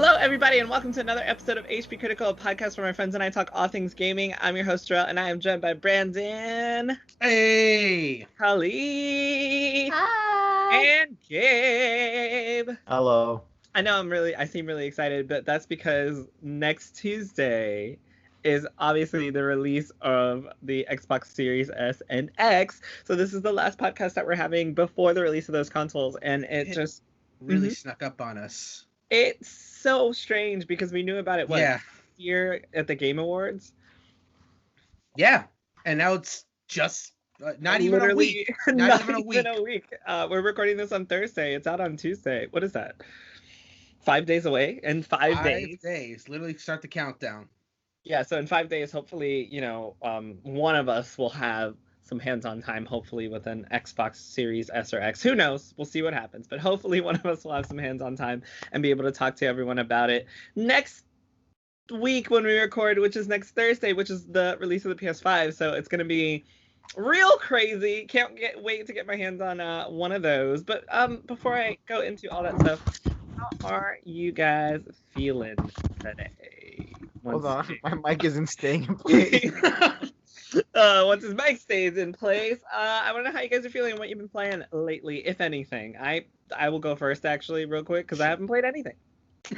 Hello, everybody, and welcome to another episode of HPCritical, a podcast where my friends and I talk all things gaming. I'm your host, Jerel, and I am joined by Brandon. Hey! Kellie. Hi! And Gabe. Hello. I know I seem really excited, but that's because next Tuesday is obviously the release of the Xbox Series S and X. So this is the last podcast that we're having before the release of those consoles, and it just really snuck up on us. It's so strange because we knew about it year at the Game Awards. Yeah, and now it's just not even a week. Not even a week. We're recording this on Thursday. It's out on Tuesday. What is that? 5 days away? In 5 days. 5 days. Literally start the countdown. Yeah, so in 5 days, hopefully, one of us will have some hands-on time, hopefully with an Xbox Series S or X. Who knows? We'll see what happens. But hopefully one of us will have some hands-on time and be able to talk to everyone about it next week when we record, which is next Thursday, which is the release of the PS5. So it's going to be real crazy. Can't wait to get my hands on one of those. But before I go into all that stuff, how are you guys feeling today? Hold on, my mic isn't staying in place. Once his mic stays in place, I want to know how you guys are feeling and what you've been playing lately, if anything. I will go first, actually, real quick, because I haven't played anything.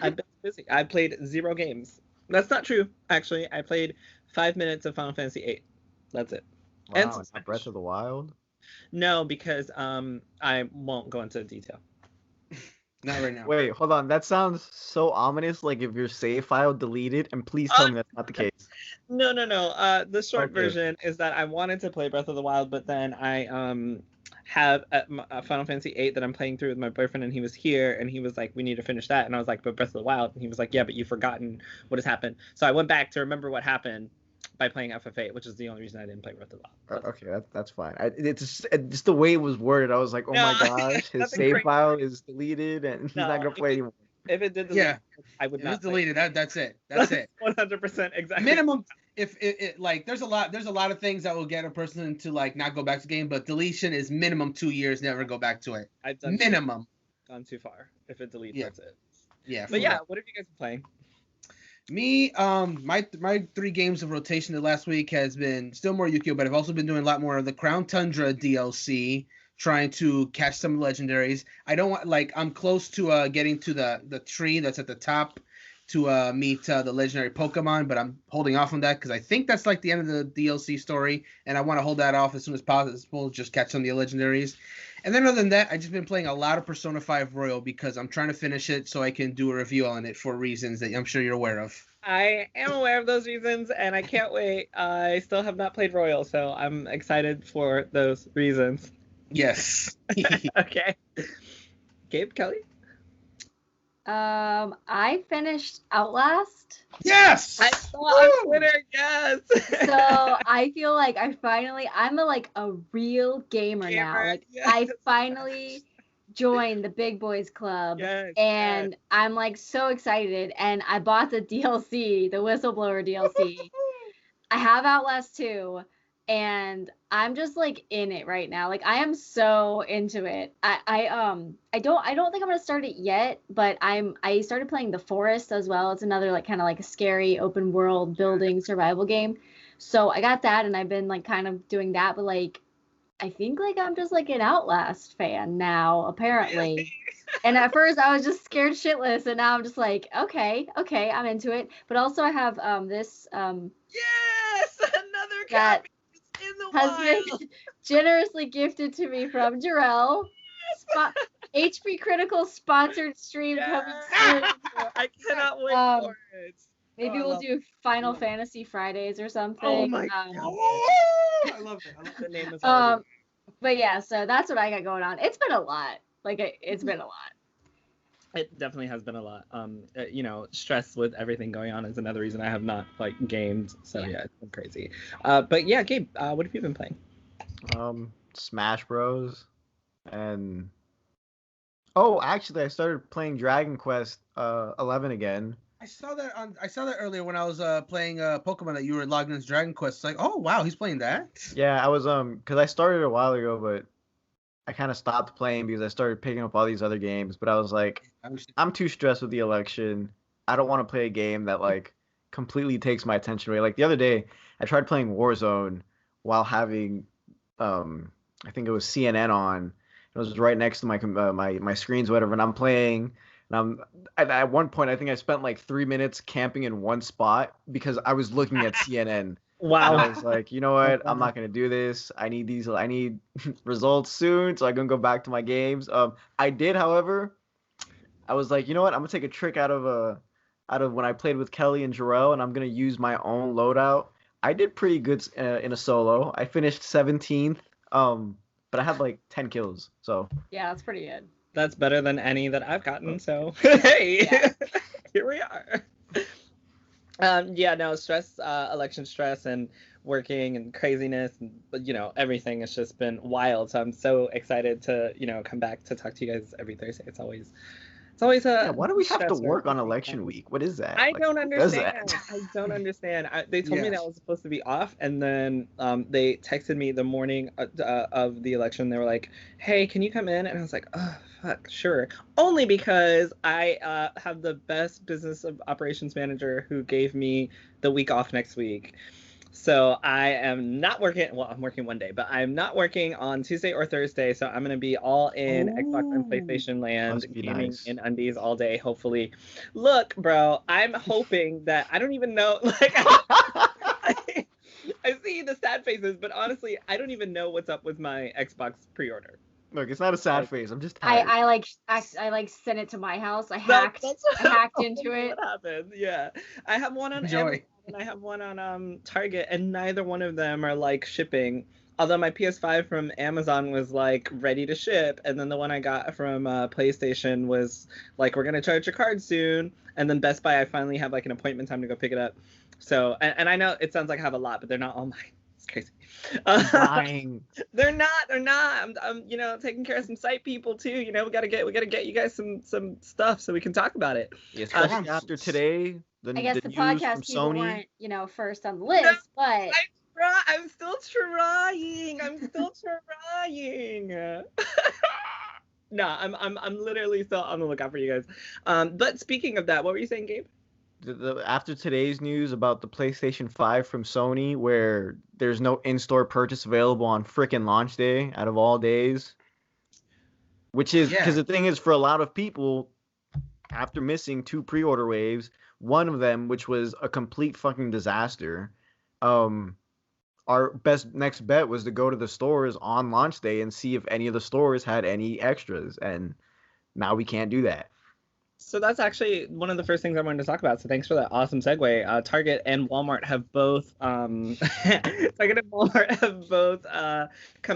I've been busy. I played 0 games. That's not true, actually. I played 5 minutes of Final Fantasy VIII. That's it. Wow, and not Breath of the Wild? No, because I won't go into detail. Not right now. Wait, hold on. That sounds so ominous, like if your save file deleted, and please tell me that's not the case. No. The short version is that I wanted to play Breath of the Wild, but then I have a Final Fantasy VIII that I'm playing through with my boyfriend, and he was here, and he was like, we need to finish that. And I was like, but Breath of the Wild? And he was like, yeah, but you've forgotten what has happened. So I went back to remember what happened by playing FF8, which is the only reason I didn't play Breath of the Wild. Okay, that's fine. It's just the way it was worded. I was like, oh my gosh, his save file is deleted, and he's not gonna play anymore. If it did delete, I would not. It's deleted. That's it. That's it. 100% exactly. Minimum. If it like, there's a lot of things that will get a person to like not go back to the game, but deletion is minimum 2 years. Never go back to it. I've done minimum. Gone too far. If it deletes, that's it. Yeah. But yeah, what have you guys been playing? Me, my 3 games of rotation the last week has been still more Yu-Gi-Oh, but I've also been doing a lot more of the Crown Tundra DLC, trying to catch some legendaries. I don't want, like, I'm close to getting to the tree that's at the top to meet the legendary Pokemon, but I'm holding off on that because I think that's like the end of the DLC story, and I want to hold that off as soon as possible, just catch some of the legendaries. And then other than that, I've just been playing a lot of Persona 5 Royal because I'm trying to finish it so I can do a review on it for reasons that I'm sure you're aware of. I am aware of those reasons, and I can't wait. I still have not played Royal, so I'm excited for those reasons. Yes. Okay. Gabe, Kelly? I finished Outlast. Yes! I saw on Twitter, yes! So I feel like I'm a real gamer now. Like, yes. I finally joined the Big Boys Club, and I'm like so excited, and I bought the DLC, the Whistleblower DLC. I have Outlast 2, and I'm just like in it right now. Like, I am so into it. I don't think I'm gonna start it yet, but I started playing The Forest as well. It's another like kind of like a scary open world building survival game. So I got that, and I've been like kind of doing that, but like I think like I'm just like an Outlast fan now, apparently. And at first I was just scared shitless, and now I'm just like, okay, I'm into it. But also I have this yes, another that copy in the has wild. been generously gifted to me from Jerel. HPCritical sponsored stream coming soon. I cannot wait for it. Maybe we'll do Final Fantasy Fridays or something. Oh my god. I love it. I love The name is but yeah, so that's what I got going on. It's been a lot. It's been a lot. It definitely has been a lot. Stress with everything going on is another reason I have not like gamed. So yeah, it's been crazy. But yeah, Gabe, what have you been playing? Smash Bros. And actually, I started playing Dragon Quest 11 again. I saw that earlier when I was playing Pokemon that you were logged into Dragon Quest. It's like, oh wow, he's playing that. Yeah, I was because I started a while ago, but I kind of stopped playing because I started picking up all these other games. But I was like, I'm too stressed with the election. I don't want to play a game that like completely takes my attention away. Like the other day, I tried playing Warzone while having I think it was CNN on. It was right next to my screens, whatever, and I'm playing. And at one point, I think I spent like 3 minutes camping in one spot because I was looking at CNN. Wow. And I was like, you know what? I'm not gonna do this. I need results soon, so I can go back to my games. I did, however, I was like, you know what? I'm gonna take a trick out of when I played with Kellie and Jerel, and I'm gonna use my own loadout. I did pretty good in a solo. I finished 17th, but I had like 10 kills. So yeah, that's pretty good. That's better than any that I've gotten. So hey, here we are. Yeah, no, stress, election stress, and working and craziness, and everything has just been wild. So I'm so excited to come back to talk to you guys every Thursday. It's always a. Why do we have to work on election week? What is that? I don't understand. I don't understand. They told me that I was supposed to be off, and then they texted me the morning of the election. They were like, "Hey, can you come in?" And I was like, "Oh, fuck, sure." Only because I have the best business operations manager who gave me the week off next week. So I am not working. Well, I'm working one day, but I'm not working on Tuesday or Thursday. So I'm gonna be all in Xbox and PlayStation land, gaming in undies all day. Hopefully, look, bro. I'm hoping that I don't even know. Like, I see the sad faces, but honestly, I don't even know what's up with my Xbox pre-order. Look, it's not a sad face. I'm just tired. I sent it to my house. I hacked into it. What happened? Yeah, I have one on Amazon and I have one on Target, and neither one of them are like shipping. Although my PS5 from Amazon was like ready to ship, and then the one I got from PlayStation was like, we're gonna charge your card soon. And then Best Buy, I finally have like an appointment time to go pick it up. So, and I know it sounds like I have a lot, but they're not all mine. It's crazy. Lying. They're not. I'm taking care of some site people too. We gotta get you guys some stuff so we can talk about it. Yes, after today, I guess the podcast people weren't, first on the list, but I'm still trying. No, I'm literally still on the lookout for you guys. But speaking of that, what were you saying, Gabe? After today's news about the PlayStation 5 from Sony, where there's no in-store purchase available on frickin' launch day, out of all days, which is because the thing is, for a lot of people, after missing 2 pre-order waves, one of them, which was a complete fucking disaster, our next bet was to go to the stores on launch day and see if any of the stores had any extras, and now we can't do that. So that's actually one of the first things I wanted to talk about. So thanks for that awesome segue. Target and Walmart have both come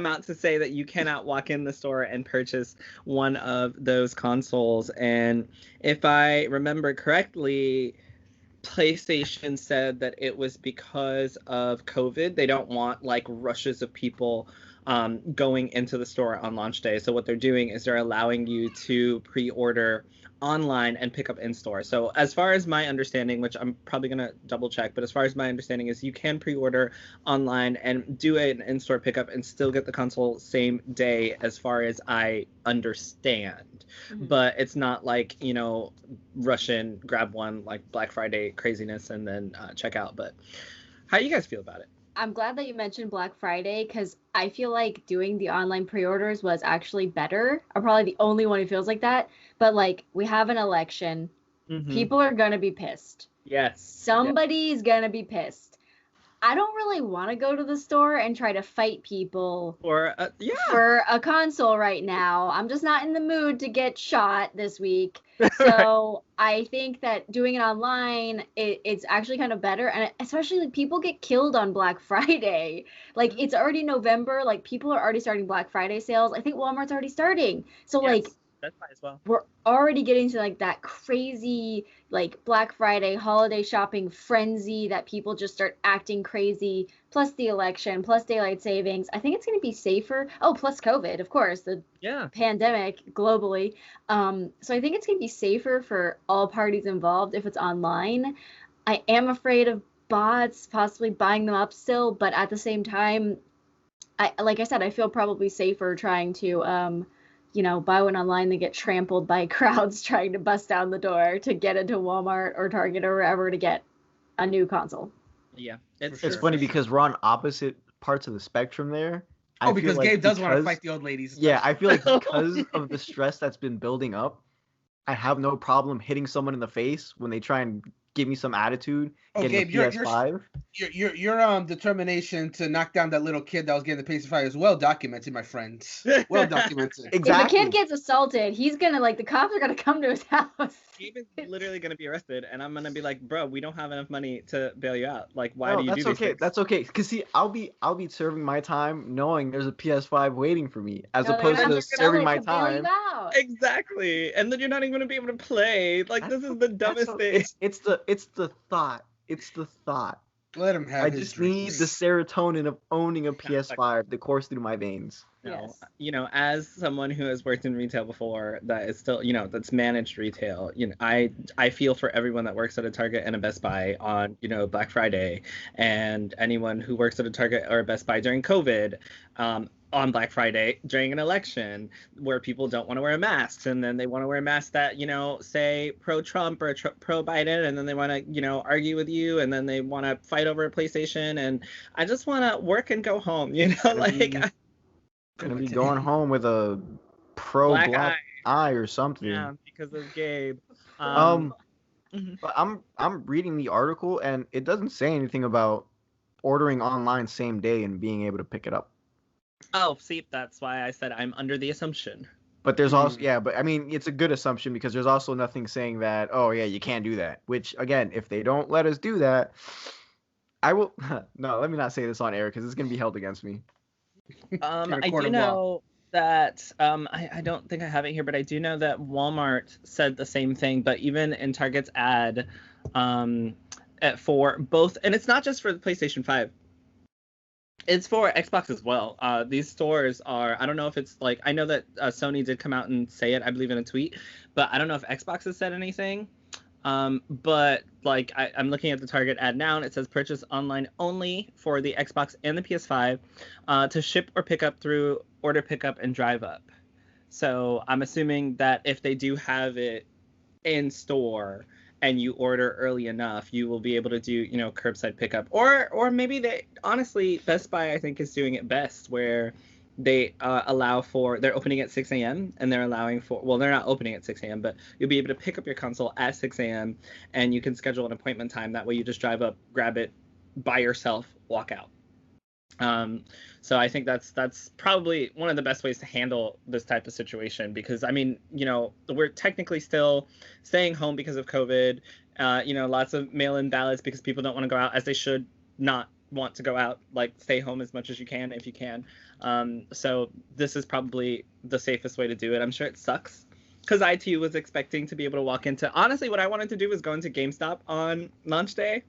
out to say that you cannot walk in the store and purchase one of those consoles. And if I remember correctly, PlayStation said that it was because of COVID. They don't want like rushes of people going into the store on launch day. So what they're doing is they're allowing you to pre-order online and pick up in store. So as far as my understanding, which I'm probably going to double check, but as far as my understanding is you can pre-order online and do an in-store pickup and still get the console same day, as far as I understand. Mm-hmm. But it's not like, rush in, grab one like Black Friday craziness and then check out. But how do you guys feel about it? I'm glad that you mentioned Black Friday, because I feel like doing the online pre-orders was actually better. I'm probably the only one who feels like that. But like, we have an election. Mm-hmm. People are going to be pissed. Yes. Somebody's going to be pissed. I don't really want to go to the store and try to fight people for a console right now. I'm just not in the mood to get shot this week. So I think that doing it online, it's actually kind of better. And especially like people get killed on Black Friday. Like it's already November. Like people are already starting Black Friday sales. I think Walmart's already starting. So like that's fine as well. We're already getting to like that crazy like Black Friday holiday shopping frenzy that people just start acting crazy, plus the election, plus daylight savings. I think it's going to be safer. Oh, plus COVID, of course, the pandemic globally. So I think it's going to be safer for all parties involved if it's online. I am afraid of bots possibly buying them up still, but at the same time, like I said, I feel probably safer trying to buy one online, they get trampled by crowds trying to bust down the door to get into Walmart or Target or wherever to get a new console. Yeah, it's funny because we're on opposite parts of the spectrum there. Because Gabe does want to fight the old ladies. Especially. Yeah, I feel like because of the stress that's been building up, I have no problem hitting someone in the face when they try and give me some attitude. Gabe, PS5. Your determination to knock down that little kid that was getting the PS5 is well documented, my friends. Well documented. Exactly. If the kid gets assaulted, he's gonna the cops are gonna come to his house. Gabe is literally gonna be arrested, and I'm gonna be like, bro, we don't have enough money to bail you out. Like, why do you do this? That's okay. Cause see, I'll be serving my time knowing there's a PS5 waiting for me, as opposed to serving my time. Exactly, and then you're not even gonna be able to play. Like, this is the dumbest thing. It's the thought. It's the thought. Let him have. I just need the serotonin of owning a PS5 that course through my veins. Yes. As someone who has worked in retail before, that is still, that's managed retail. I feel for everyone that works at a Target and a Best Buy on, Black Friday, and anyone who works at a Target or a Best Buy during COVID, on Black Friday during an election where people don't want to wear masks, and then they want to wear masks that, say pro-Trump or pro-Biden, and then they want to, argue with you, and then they want to fight over a PlayStation, and I just want to work and go home, Gonna be going home with a pro-black eye or something. Yeah, because of Gabe. But I'm reading the article, and it doesn't say anything about ordering online same day and being able to pick it up. Oh, see, that's why I said I'm under the assumption. But there's also, but I mean, it's a good assumption because there's also nothing saying that, oh, yeah, you can't do that. Which, again, if they don't let us do that, I will. No, let me not say this on air because it's going to be held against me. I do know that, I don't think I have it here, but I do know that Walmart said the same thing. But even in Target's ad for both, and it's not just for the PlayStation 5. It's for Xbox as well. These stores are, I don't know if it's I know that Sony did come out and say it, I believe in a tweet, but I don't know if Xbox has said anything. But I'm looking at the Target ad now, and it says purchase online only for the Xbox and the PS5 to ship or pick up through order pickup and drive up. So I'm assuming that if they do have it in store and you order early enough, you will be able to do, curbside pickup. Or maybe honestly, Best Buy, I think, is doing it best, where they allow for, they're opening at 6 a.m. and they're allowing for, well, they're not opening at 6 a.m., but you'll be able to pick up your console at 6 a.m. and you can schedule an appointment time. That way you just drive up, grab it by yourself, walk out. So I think that's probably one of the best ways to handle this type of situation, because, I mean, we're technically still staying home because of COVID, lots of mail-in ballots because people don't want to go out, as they should not want to go out. Stay home as much as you can if you can. So this is probably the safest way to do it. I'm sure it sucks because I too was expecting to be able to walk into, honestly, what I wanted to do was go into GameStop on launch day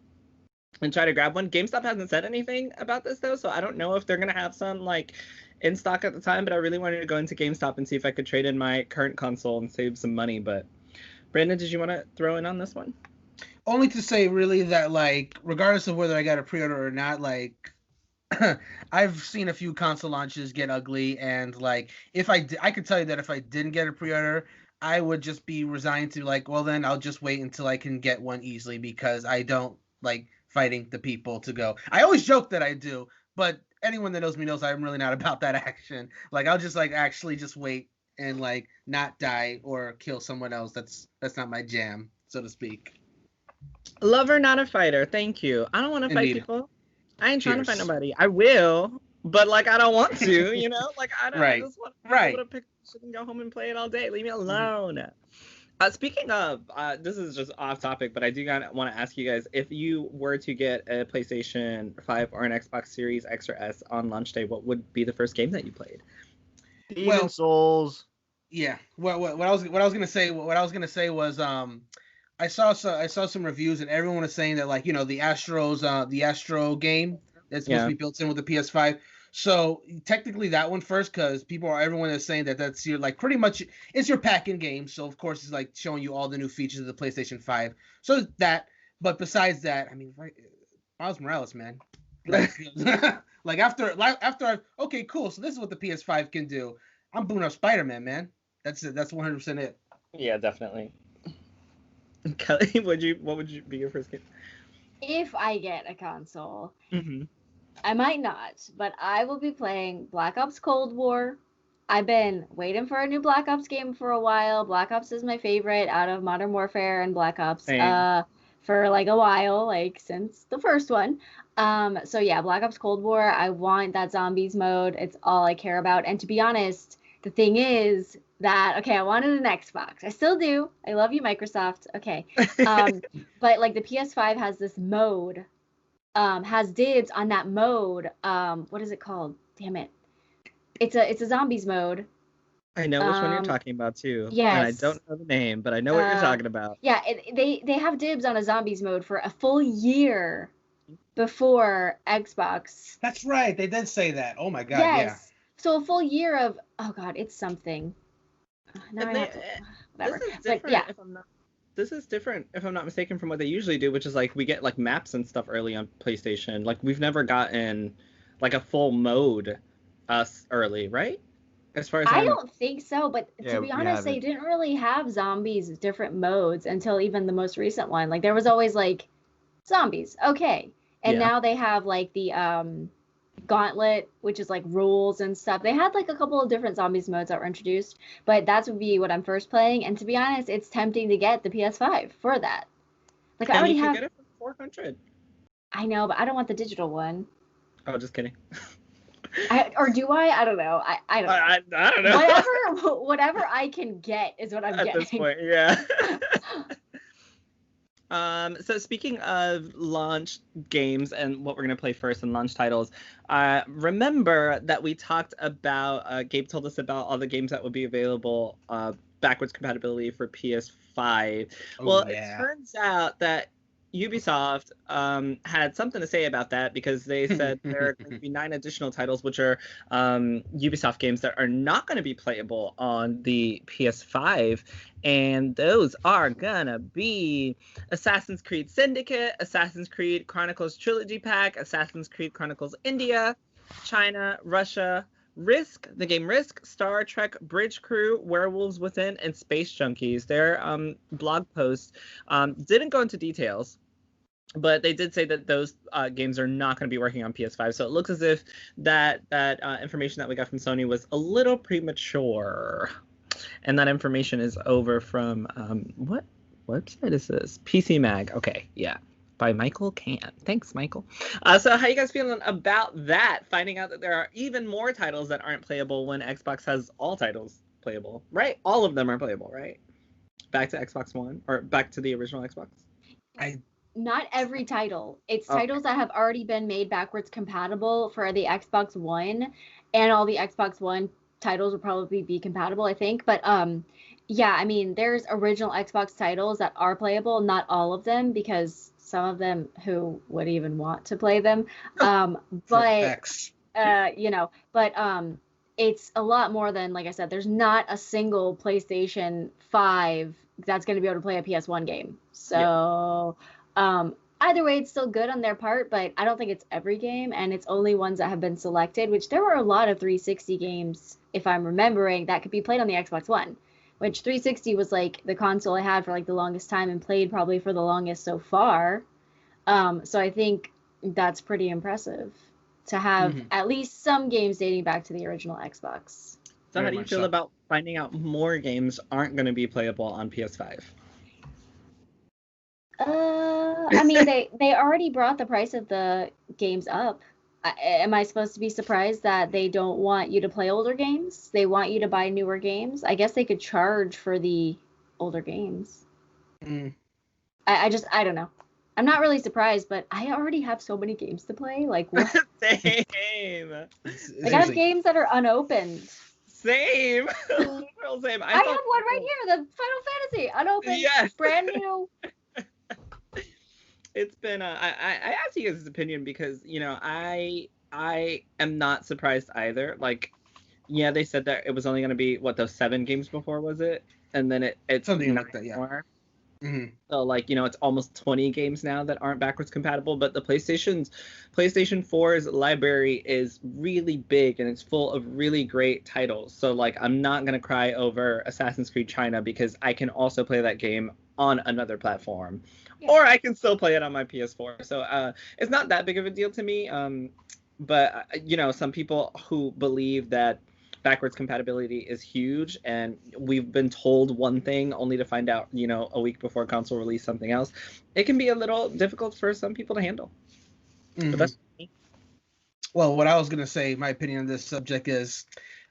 and try to grab one. GameStop hasn't said anything about this though, so I don't know if they're gonna have some in stock at the time, but I really wanted to go into GameStop and see if I could trade in my current console and save some money. But Brandon, did you want to throw in on this one? Only to say really that regardless of whether I got a pre-order or not, I've seen a few console launches get ugly, and if I could tell you that if I didn't get a pre-order, I would just be resigned to well, then I'll just wait until I can get one easily, because I don't fighting the people to go. I always joke that I do, but anyone that knows me knows I'm really not about that action. I'll just actually just wait and not die or kill someone else. That's not my jam, so to speak. Lover, not a fighter. Thank you. I don't want to fight people. I ain't trying to fight nobody. I will, but I don't want to. I don't. Right. I just want to be able to pick shit and go home and play it all day. Leave me alone. Speaking of, this is just off topic, but I do want to ask you guys, if you were to get a PlayStation 5 or an Xbox Series X or S on launch day, what would be the first game that you played? Demon Souls. Yeah. What I was gonna say was I saw some reviews, and everyone was saying that the Astro game that's supposed to be built in with the PS5. So technically that one first, because everyone is saying that that's your pretty much it's your pack-in game. So of course it's showing you all the new features of the PlayStation 5. So that, but besides that, I mean, Miles Morales, man. After okay, cool. So this is what the PS5 can do. I'm booting up Spider-Man, man. That's it. That's 100% it. Yeah, definitely. Kelly, what would you be your first game? If I get a console, Mm-hmm. I might not, but I will be playing Black Ops Cold War. I've been waiting for a new Black Ops game for a while. Black Ops is my favorite out of Modern Warfare and Black Ops for like a while, like since the first one. So yeah, Black Ops Cold War, I want that zombies mode. It's all I care about. And to be honest, the thing is that, okay, I wanted an Xbox. I still do. I love you, Microsoft. Okay. But like the PS5 has this mode, has dibs on that mode. What is it called? Damn it. It's a zombies mode. I know which one you're talking about too. Yes. And I don't know the name, but I know what you're talking about. Yeah, they have dibs on a zombies mode for a full year before Xbox. That's right. They did say that. Oh my god, yes. yeah. So a full year of, oh god, it's something. Now I have to, whatever. This is different. But, yeah. This is different, if I'm not mistaken, from what they usually do, which is like we get like maps and stuff early on PlayStation. Like we've never gotten like a full mode early, right? As far as I don't think so, but to be honest, they didn't really have zombies different modes until even the most recent one. Like there was always like zombies, okay, and now they have like the Gauntlet, which is like rules and stuff. They had like a couple of different zombies modes that were introduced, but that would be what I'm first playing. And to be honest, it's tempting to get the PS5 for that. Like I already have. Get it for $400. I know, but I don't want the digital one. Oh, just kidding. Or do I? I don't know. I don't know. I don't know. Whatever I can get is what I'm getting. At this point, yeah. So speaking of launch games and what we're going to play first and launch titles, remember that we talked about, Gabe told us about all the games that would be available backwards compatibility for PS5. It turns out that Ubisoft had something to say about that, because they said there are going to be 9 additional titles, which are Ubisoft games that are not going to be playable on the PS5. And those are going to be Assassin's Creed Syndicate, Assassin's Creed Chronicles Trilogy Pack, Assassin's Creed Chronicles India, China, Russia, Risk, the game Risk, Star Trek Bridge Crew, Werewolves Within, and Space Junkies. Their blog post didn't go into details, but they did say that those games are not going to be working on PS5. So it looks as if that information that we got from Sony was a little premature. And that information is over from, what website is this? PC Mag. Okay, yeah. By Michael Can. Thanks, Michael. So how you guys feeling about that? Finding out that there are even more titles that aren't playable when Xbox has all titles playable, right? All of them are playable, right? Back to Xbox One, or back to the original Xbox? Not every title. It's titles that have already been made backwards compatible for the Xbox One, and all the Xbox One titles will probably be compatible, I think. But yeah, I mean, there's original Xbox titles that are playable, not all of them, because some of them who would even want to play them. But you know, but it's a lot more than, like I said, there's not a single PlayStation 5 that's going to be able to play a PS1 game. So either way, it's still good on their part, but I don't think it's every game, and it's only ones that have been selected, which there were a lot of 360 games, if I'm remembering, that could be played on the Xbox One, which 360 was like the console I had for like the longest time and played probably for the longest so far. So I think that's pretty impressive to have at least some games dating back to the original Xbox. So how do you feel about finding out more games aren't going to be playable on PS5? I mean, they already brought the price of the games up. Am I supposed to be surprised that they don't want you to play older games? They want you to buy newer games? I guess they could charge for the older games. I don't know. I'm not really surprised, but I already have so many games to play. Like, what? Same. Like, I have games that are unopened. Same. Literal same. I have one right here, the Final Fantasy, unopened, yes. Brand new. It's been I asked you guys' opinion because, you know, I am not surprised either. Like, yeah, they said that it was only going to be those 7 games before, was it? And then it's something like that, yeah. Mm-hmm. So like, it's almost 20 games now that aren't backwards compatible, but the PlayStation 4's library is really big and it's full of really great titles. So like, I'm not gonna cry over Assassin's Creed China because I can also play that game on another platform, or I can still play it on my PS4. So it's not that big of a deal to me. But some people who believe that backwards compatibility is huge, and we've been told one thing only to find out, a week before console release something else. It can be a little difficult for some people to handle. Mm-hmm. But that's me. Well, what I was gonna say, my opinion on this subject is,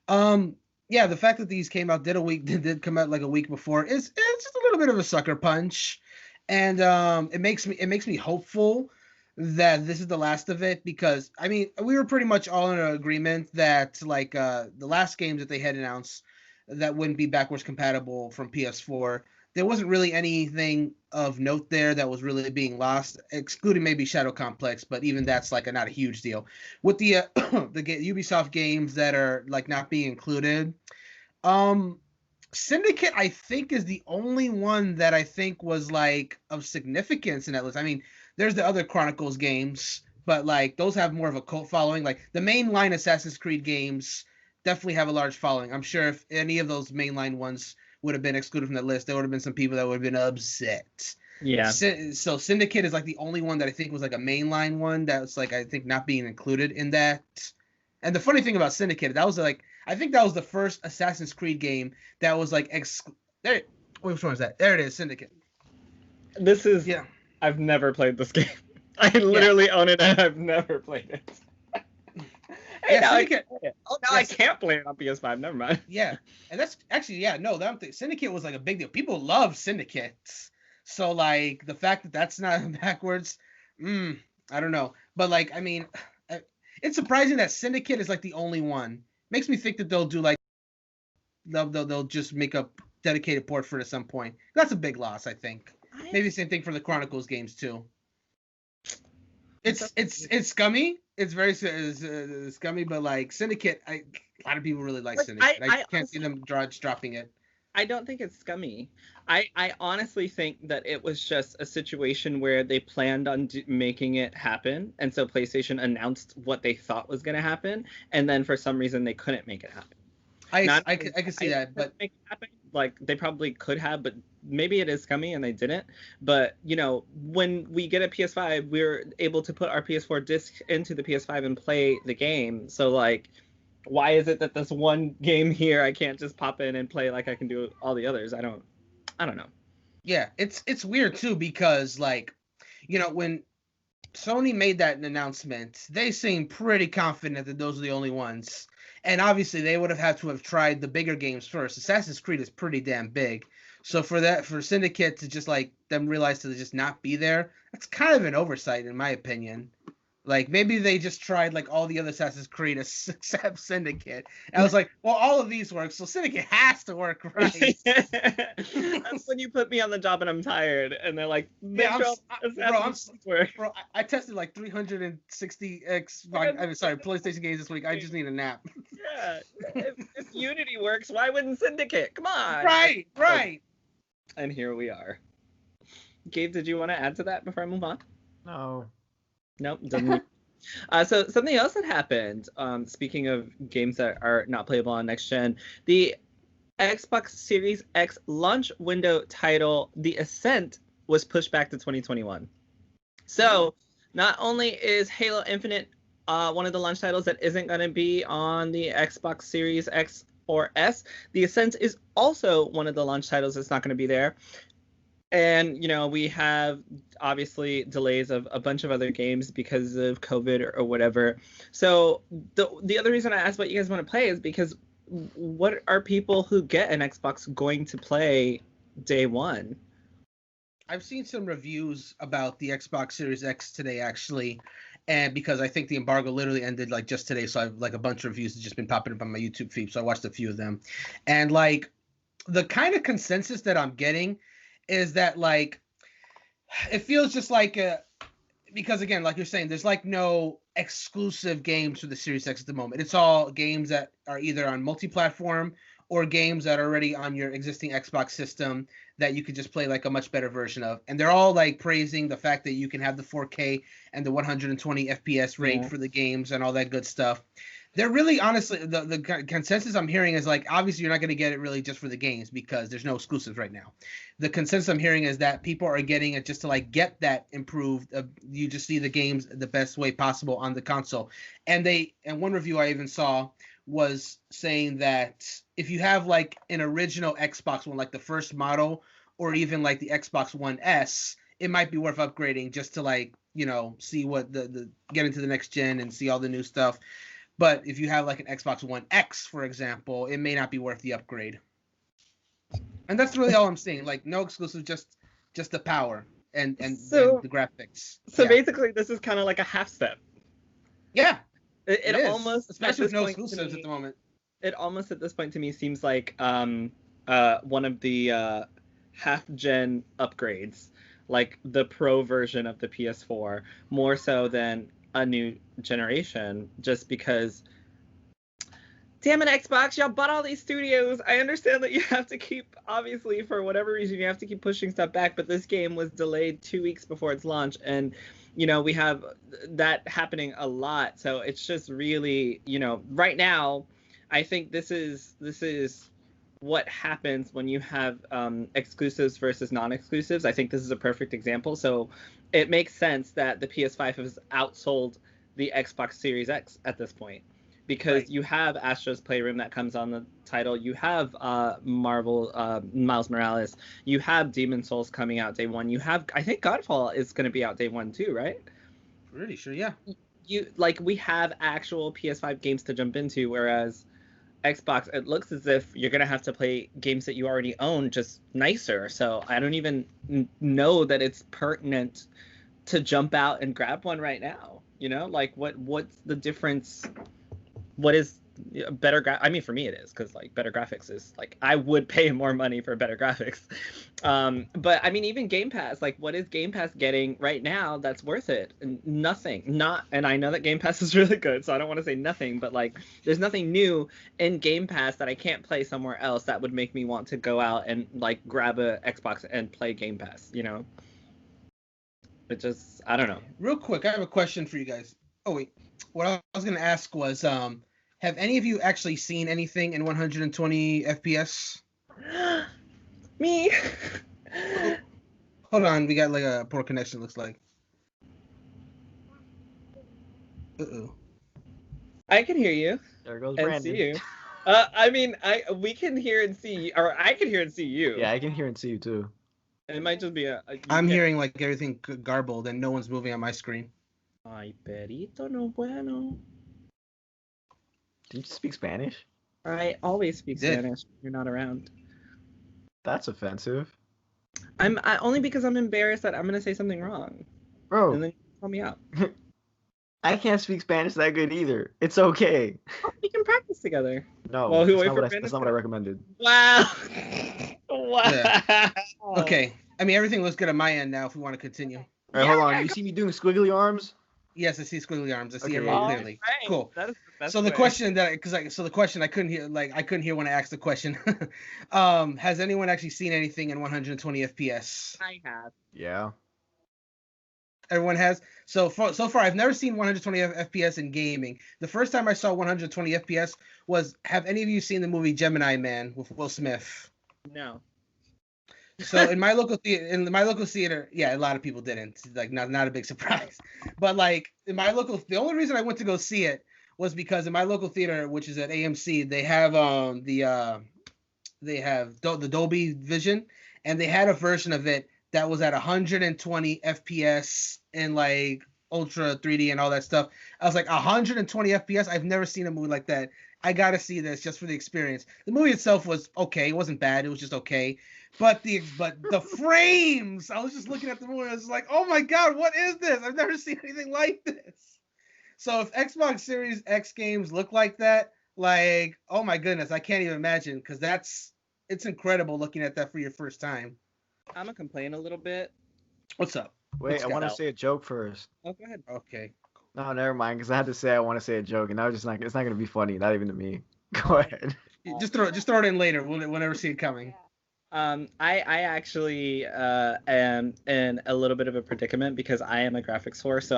the fact that these came out did come out like a week before is just a little bit of a sucker punch, and it makes me hopeful that this is the last of it, because I mean we were pretty much all in agreement that like the last games that they had announced that wouldn't be backwards compatible from PS4, there wasn't really anything of note there that was really being lost, excluding maybe Shadow Complex, but even that's like not a huge deal. With the the Ubisoft games that are like not being included, Syndicate I think is the only one that I think was like of significance in that list. I mean, there's the other Chronicles games, but like those have more of a cult following. Like the mainline Assassin's Creed games definitely have a large following. I'm sure if any of those mainline ones would have been excluded from that list, there would have been some people that would have been upset. Yeah. So Syndicate is like the only one that I think was like a mainline one that's like I think not being included in that. And the funny thing about Syndicate, that was like I think that was the first Assassin's Creed game that was like there. Which one is that? There it is, Syndicate. This is I've never played this game. I literally own it and I've never played it. Hey, now I can't play it. Oh, now I can't play it on PS5. Never mind. Yeah, and that's actually Syndicate was like a big deal. People love Syndicates, so like the fact that that's not backwards, I don't know. But like, I mean, it's surprising that Syndicate is like the only one. Makes me think that they'll do like they'll just make a dedicated port for it at some point. That's a big loss, I think. Maybe the same thing for the Chronicles games too. It's scummy. It's very scummy, but like Syndicate, a lot of people really like Syndicate. I can't see them dropping it. I don't think it's scummy. I honestly think that it was just a situation where they planned on making it happen, and so PlayStation announced what they thought was going to happen, and then for some reason they couldn't make it happen. I could see that, but make it happen. Like they probably could have, but maybe it is scummy and they didn't. But when we get a PS5, we're able to put our PS4 disc into the PS5 and play the game. So like, why is it that this one game here I can't just pop in and play like I can do all the others? I don't know. Yeah, it's weird too, because like, when Sony made that announcement, they seemed pretty confident that those are the only ones. And obviously they would have had to have tried the bigger games first. Assassin's Creed is pretty damn big. So for Syndicate to just like them realize to just not be there, that's kind of an oversight in my opinion. Like maybe they just tried like all the other Assassin's Creed except Syndicate. And I was like, well, all of these work, so Syndicate has to work right. That's when you put me on the job and I'm tired, and they're like, bro, I tested like 360 PlayStation games this week. I just need a nap. Yeah, if Unity works, why wouldn't Syndicate? Come on. Right. And here we are. Gabe, did you want to add to that before I move on? No. Nope, doesn't. So something else that happened, speaking of games that are not playable on next gen, the Xbox Series X launch window title, The Ascent, was pushed back to 2021. So not only is Halo Infinite one of the launch titles that isn't going to be on the Xbox Series X or S, The Ascent is also one of the launch titles that's not going to be there. And, we have obviously delays of a bunch of other games because of COVID or whatever. So the other reason I asked what you guys want to play is because what are people who get an Xbox going to play day one? I've seen some reviews about the Xbox Series X today, actually. And because I think the embargo literally ended like just today. So I've like a bunch of reviews have just been popping up on my YouTube feed. So I watched a few of them. And like the kind of consensus that I'm getting is that like it feels just like because again, like you're saying, there's like no exclusive games for the Series X at the moment. It's all games that are either on multi-platform or games that are already on your existing Xbox system that you could just play like a much better version of. And they're all like praising the fact that you can have the 4K and the 120 FPS rate for the games and all that good stuff. They're really, honestly, the consensus I'm hearing is like, obviously you're not going to get it really just for the games because there's no exclusives right now. The consensus I'm hearing is that people are getting it just to like get that improved. You just see the games the best way possible on the console. And one review I even saw was saying that if you have like an original Xbox One, like the first model, or even like the Xbox One S, it might be worth upgrading just to like, you know, see what the get into the next gen and see all the new stuff. But if you have like an Xbox One X, for example, it may not be worth the upgrade. And that's really all I'm saying. Like no exclusive, just the power and the graphics. So basically, this is kind of like a half step. Yeah, it almost, especially with no exclusives at the moment. It almost at this point to me seems like one of the half gen upgrades, like the Pro version of the PS4, more so than a new generation, just because damn it, Xbox, y'all bought all these studios. I understand that you have to keep, obviously, for whatever reason, you have to keep pushing stuff back, but this game was delayed 2 weeks before its launch, and you know, we have that happening a lot. So it's just really, you know, right now, I think this is what happens when you have exclusives versus non-exclusives. I think this is a perfect example. So it makes sense that the PS5 has outsold the Xbox Series X at this point, because you have Astro's Playroom that comes on the title. You have Marvel Miles Morales. You have Demon's Souls coming out day one. You have, I think Godfall is going to be out day one too, right? Pretty sure, yeah. We have actual PS5 games to jump into, whereas Xbox, it looks as if you're going to have to play games that you already own, just nicer. So I don't even know that it's pertinent to jump out and grab one right now. You know, like what's the difference? What is better I mean, for me it is, because like better graphics is like, I would pay more money for better graphics. But I mean, even Game Pass, like what is Game Pass getting right now that's worth it? Nothing. And I know that Game Pass is really good, so I don't want to say nothing, but like there's nothing new in Game Pass that I can't play somewhere else that would make me want to go out and like grab a Xbox and play Game Pass, you know? It just, I don't know. Real quick, I have a question for you guys. Oh wait, what I was going to ask was, have any of you actually seen anything in 120 FPS? Me. Hold on, we got like a poor connection, looks like. Uh-oh. I can hear you. There goes and Brandon. See you. I mean, we can hear and see, or I can hear and see you. Yeah, I can hear and see you too. It might just be I'm hearing like everything garbled and no one's moving on my screen. Ay, perito no bueno. Do you speak Spanish? I always speak Spanish when you're not around. That's offensive. Only because I'm embarrassed that I'm gonna say something wrong. Bro. And then you call me out. I can't speak Spanish that good either. It's okay. We can practice together. No, well, that's not what I recommended. Wow. Wow. Yeah. Okay. I mean, everything looks good on my end now if we want to continue. All right, hold on. You see me doing squiggly arms? Yes, I see squiggly arms. I see it All clearly. right. Cool. So the question I couldn't hear when I asked the question. Has anyone actually seen anything in 120 FPS? I have. Yeah. Everyone has. So far, I've never seen 120 FPS in gaming. The first time I saw 120 FPS was, have any of you seen the movie Gemini Man with Will Smith? No. So in my local theater, yeah, a lot of people didn't. Like not a big surprise. But like in my the only reason I went to go see it was because in my local theater, which is at AMC, they have the Dolby Vision, and they had a version of it that was at 120 FPS and like ultra 3D and all that stuff. I was like, 120 FPS? I've never seen a movie like that. I gotta see this just for the experience. The movie itself was okay. It wasn't bad. It was just okay. But the frames, I was just looking at the movie. I was like, oh my God, what is this? I've never seen anything like this. So if Xbox Series X games look like that, like, oh my goodness, I can't even imagine, because it's incredible looking at that for your first time. I'm gonna complain a little bit. What's up? Wait, I want to say a joke first. Oh, go ahead. Okay. No, never mind, because I had to say I want to say a joke, and now it's not going to be funny, not even to me. Go ahead. Just throw it in later. We'll never see it coming. Yeah. I actually am in a little bit of a predicament because I am a graphics whore. So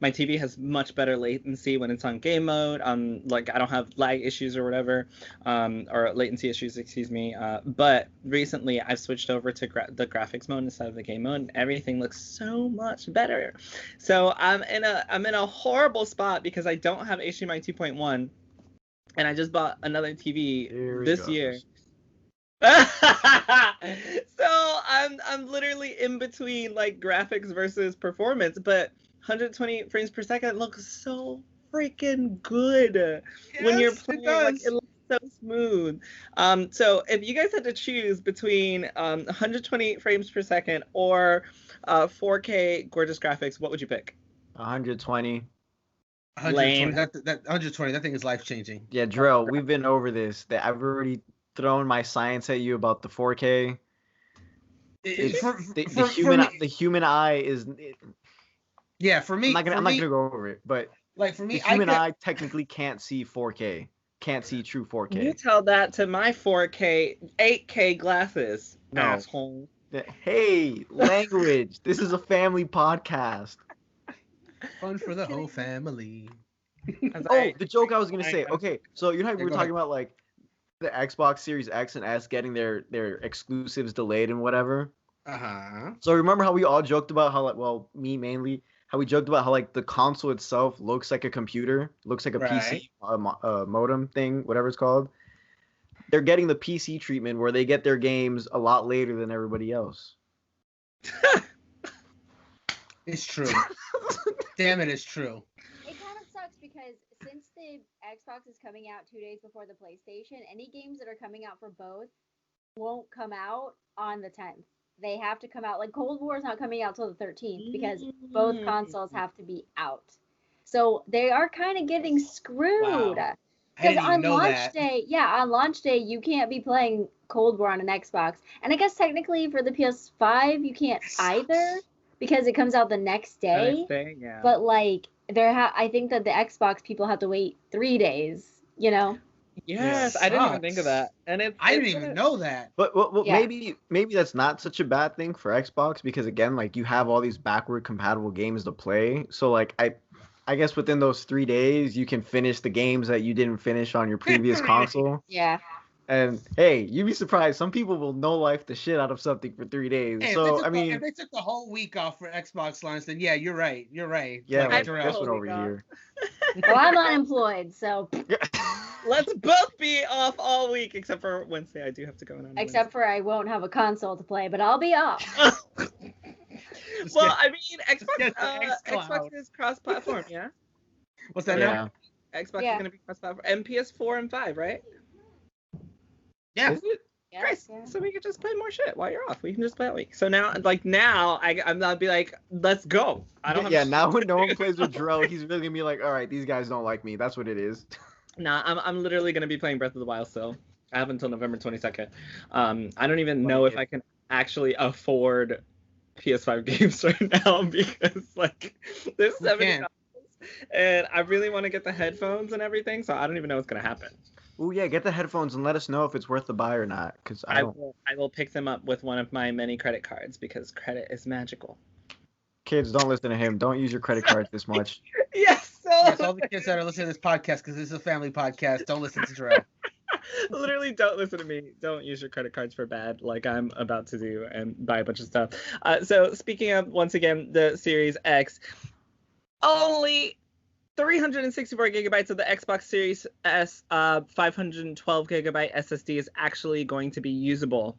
my TV has much better latency when it's on game mode. Like I don't have lag issues or whatever, or latency issues, excuse me. But recently I've switched over to the graphics mode instead of the game mode, and everything looks so much better. So I'm in a horrible spot because I don't have HDMI 2.1, and I just bought another TV this year. So I'm literally in between like graphics versus performance, but 120 frames per second looks so freaking good when you're playing. Like it looks so smooth. So if you guys had to choose between 120 frames per second or 4K gorgeous graphics, what would you pick? 120. 120. That 120. That thing is life changing. Yeah, Jerel, we've been over this. That I've already thrown my science at you about the 4K. The human eye is. Yeah, for me. I'm not gonna go over it, but like for me, the human eye technically can't see 4K. Can't see true 4K. You tell that to my 4K, 8K glasses. No. Asshole. Hey, language. This is a family podcast. Fun for the whole family. The joke I was gonna say. Okay, so you know how we were talking about like the Xbox Series X and S getting their exclusives delayed and whatever. So remember how we all joked about how like, well, me mainly, how we joked about how like the console itself looks like a computer, looks like a PC modem thing, whatever it's called. They're getting the PC treatment where they get their games a lot later than everybody else. It's true. Damn it, it's true. It kind of sucks because since the Xbox is coming out 2 days before the PlayStation, any games that are coming out for both won't come out on the 10th. They have to come out, like Cold War is not coming out till the 13th because both consoles have to be out. So they are kind of getting screwed. Because on launch day, you can't be playing Cold War on an Xbox. And I guess technically for the PS5, you can't either because it comes out the next day. Yeah. But like I think that the Xbox people have to wait 3 days, you know? Yes, I didn't even think of that. And I didn't even know that. But maybe that's not such a bad thing for Xbox because again, like you have all these backward compatible games to play. So like I guess within those 3 days you can finish the games that you didn't finish on your previous console. Yeah. And hey, you'd be surprised. Some people will no life the shit out of something for 3 days. Hey, so if they took the whole week off for Xbox launch, then yeah, you're right. Yeah, like this one over here. Well, I'm unemployed, so. Let's both be off all week except for Wednesday. I do have to go in on Except for I won't have a console to play, but I'll be off. Well, I mean, Xbox is cross-platform, yeah? What's that now? Xbox is going to be cross-platform. And PS4 and 5, right? Yeah. Is it? Yes, yeah. So we can just play more shit while you're off. We can just play a week. So now I'm not be like, let's go. I don't. Yeah. Now when no one plays with Jerel, he's really gonna be like, all right, these guys don't like me. That's what it is. Nah, I'm literally gonna be playing Breath of the Wild still. I have until November 22nd. I don't even know if I can actually afford PS5 games right now because like there's $70, and I really want to get the headphones and everything. So I don't even know what's gonna happen. Oh yeah, get the headphones and let us know if it's worth the buy or not. Cause I will pick them up with one of my many credit cards because credit is magical. Kids, don't listen to him. Don't use your credit cards this much. Yes. Yes, all the kids that are listening to this podcast, because this is a family podcast, don't listen to Jerel. Literally, don't listen to me. Don't use your credit cards for bad, like I'm about to do, and buy a bunch of stuff. So speaking of, once again, the Series X, only 364 gigabytes of the Xbox Series S 512 gigabyte SSD is actually going to be usable.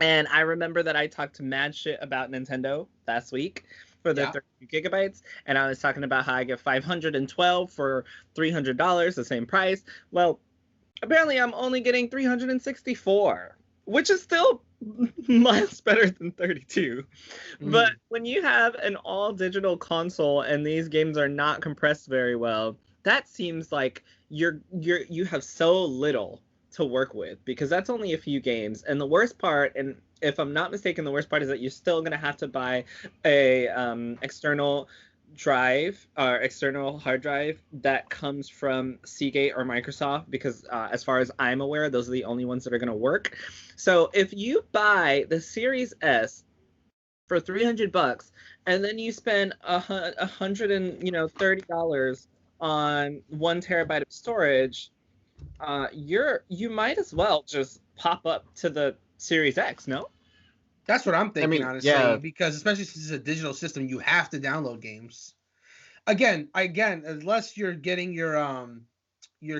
And I remember that I talked mad shit about Nintendo last week for the 32 gigabytes, and I was talking about how I get 512 for $300, the same price. Well, apparently I'm only getting 364, which is still miles better than 32. But when you have an all-digital console and these games are not compressed very well, that seems like you have so little to work with, because that's only a few games. And the worst part, and if I'm not mistaken, the worst part is that you're still going to have to buy a external drive or external hard drive that comes from Seagate or Microsoft, because as far as I'm aware, those are the only ones that are going to work. So if you buy the Series S for $300 and then you spend $130 on 1 terabyte of storage, you might as well just pop up to the Series X, no? That's what I'm thinking, honestly, because especially since it's a digital system, you have to download games. Again, unless you're getting your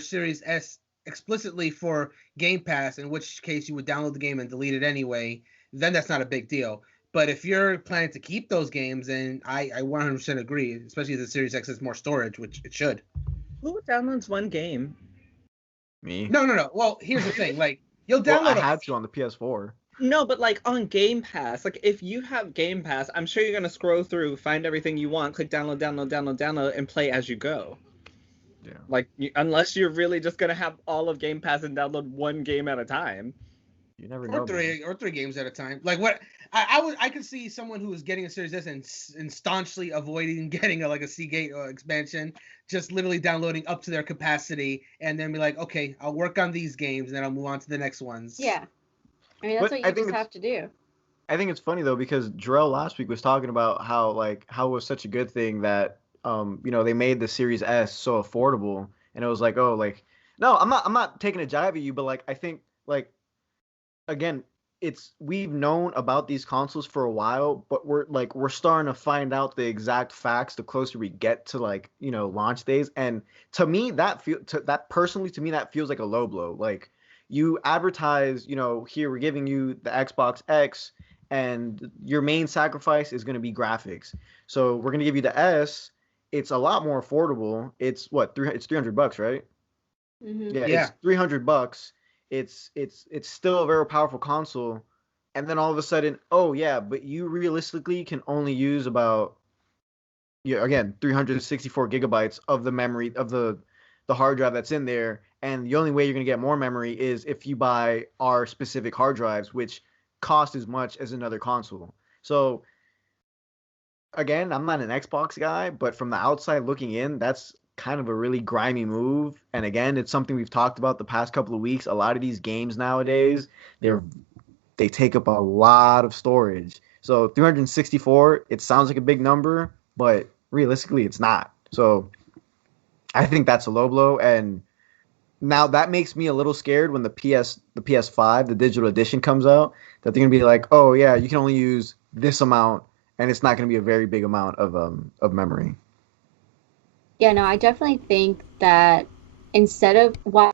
Series S explicitly for Game Pass, in which case you would download the game and delete it anyway, then that's not a big deal. But if you're planning to keep those games, then I 100% agree, especially if the Series X has more storage, which it should. Who downloads one game? Me. No. Well, here's the thing. Like, you'll download. I had to on the PS4. No, but like on Game Pass, like if you have Game Pass, I'm sure you're gonna scroll through, find everything you want, click download, and play as you go. Yeah. Like unless you're really just gonna have all of Game Pass and download one game at a time. You never know. Or three games at a time. Like what I could see someone who is getting a Series S and staunchly avoiding getting a Seagate expansion, just literally downloading up to their capacity and then be like, okay, I'll work on these games and then I'll move on to the next ones. Yeah. I mean, that's what you just have to do. I think it's funny though, because Jerel last week was talking about how it was such a good thing that they made the Series S so affordable, and it was like, oh, like, no, I'm not taking a jive at you, but like I think like again, we've known about these consoles for a while, but we're starting to find out the exact facts the closer we get to launch days, and to me that feels like a low blow. Like, you advertise, here we're giving you the Xbox X, and your main sacrifice is going to be graphics. So we're going to give you the S. It's a lot more affordable. It's what, it's $300, right? Mm-hmm. Yeah, it's $300. It's still a very powerful console. And then all of a sudden, oh yeah, but you realistically can only use about, 364 gigabytes of the memory of the hard drive that's in there. And the only way you're going to get more memory is if you buy our specific hard drives, which cost as much as another console. So, again, I'm not an Xbox guy, but from the outside looking in, that's kind of a really grimy move. And again, it's something we've talked about the past couple of weeks. A lot of these games nowadays, they take up a lot of storage. So 364, it sounds like a big number, but realistically, it's not. So I think that's a low blow. And now that makes me a little scared when the PS5, the digital edition, comes out, that they're gonna be like, oh yeah, you can only use this amount, and it's not gonna be a very big amount of memory. Yeah, no, I definitely think that instead of why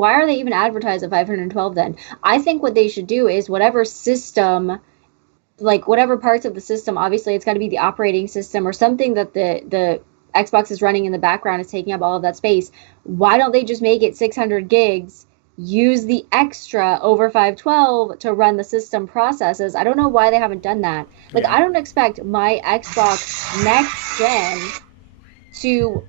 are they even advertised at 512 then? I think what they should do is whatever system, like whatever parts of the system, obviously it's got to be the operating system or something that the Xbox is running in the background is taking up all of that space. Why don't they just make it 600 gigs, use the extra over 512 to run the system processes? I don't know why they haven't done that. Like, I don't expect my Xbox next gen to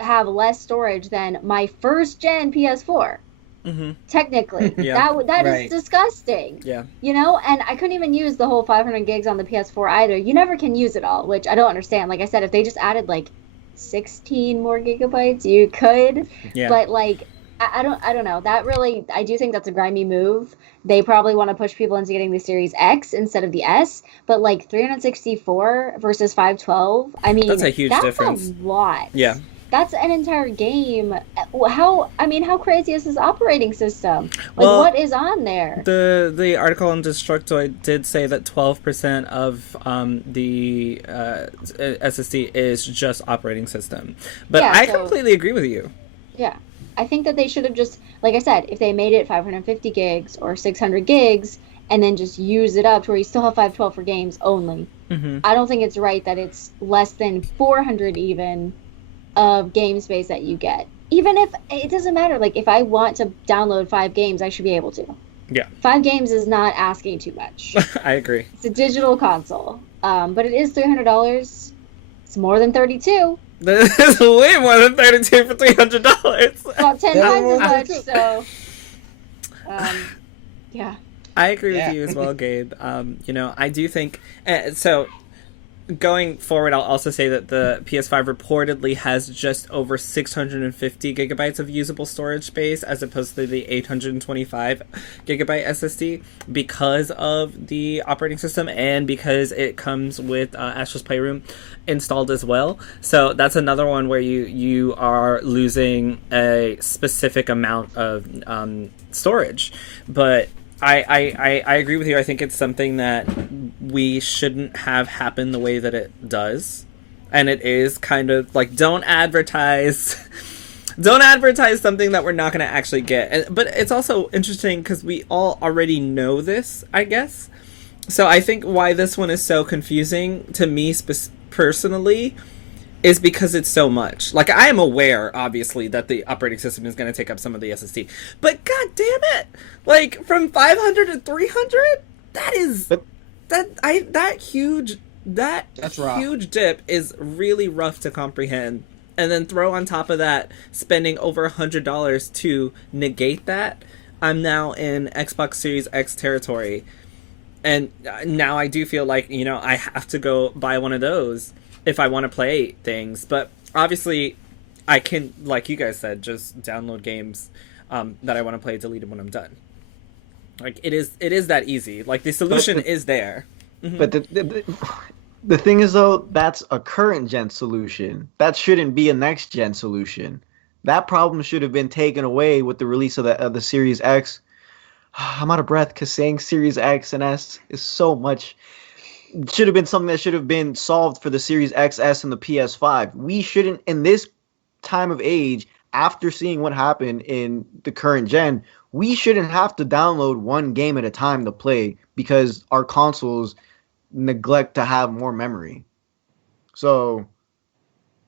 have less storage than my first gen PS4. Mm-hmm. Technically, yeah. that is disgusting. Yeah, and I couldn't even use the whole 500 gigs on the PS4 either. You never can use it all, which I don't understand. Like I said, if they just added like 16 more gigabytes, you could. Yeah. But like, I don't know. That really, I do think that's a grimy move. They probably want to push people into getting the Series X instead of the S. But like 364 versus 512, I mean, that's a huge difference. That's a lot. Yeah. That's an entire game. How crazy is this operating system? Like, what is on there? The article on Destructoid did say that 12% of the SSD is just operating system. But I completely agree with you. Yeah. I think that they should have just, like I said, if they made it 550 gigs or 600 gigs and then just use it up to where you still have 512 for games only. Mm-hmm. I don't think it's right that it's less than 400 even of game space that you get. Even if it doesn't matter, like if I want to download 5 games, I should be able to. Yeah. 5 games is not asking too much. I agree. It's a digital console. But it is $300. It's more than 32. That's way more than 32 for $300. About 10 times as much, so yeah. I agree with you as well, Gabe. I do think so. going forward, I'll also say that the PS5 reportedly has just over 650 gigabytes of usable storage space as opposed to the 825 gigabyte SSD because of the operating system and because it comes with Astro's Playroom installed as well. So that's another one where you are losing a specific amount of storage. But I agree with you. I think it's something that we shouldn't have happen the way that it does. And it is kind of like, don't advertise something that we're not going to actually get. But it's also interesting because we all already know this, I guess. So I think why this one is so confusing to me personally is because it's so much. Like, I am aware, obviously, that the operating system is going to take up some of the SSD. But god damn it! Like, from 500 to 300? That is... That huge dip is really rough to comprehend. And then throw on top of that, spending over $100 to negate that, I'm now in Xbox Series X territory. And now I do feel like, I have to go buy one of those if I want to play things. But obviously I can, like you guys said, just download games that I want to play deleted when I'm done. Like, it is that easy. Like, the solution is there. Mm-hmm. But the thing is, though, that's a current gen solution. That shouldn't be a next gen solution. That problem should have been taken away with the release of the Series X. I'm out of breath because saying Series X and S is so much. It should have been something that should have been solved for the Series XS and the PS5. We shouldn't, in this time of age, after seeing what happened in the current gen, we shouldn't have to download one game at a time to play because our consoles neglect to have more memory. So,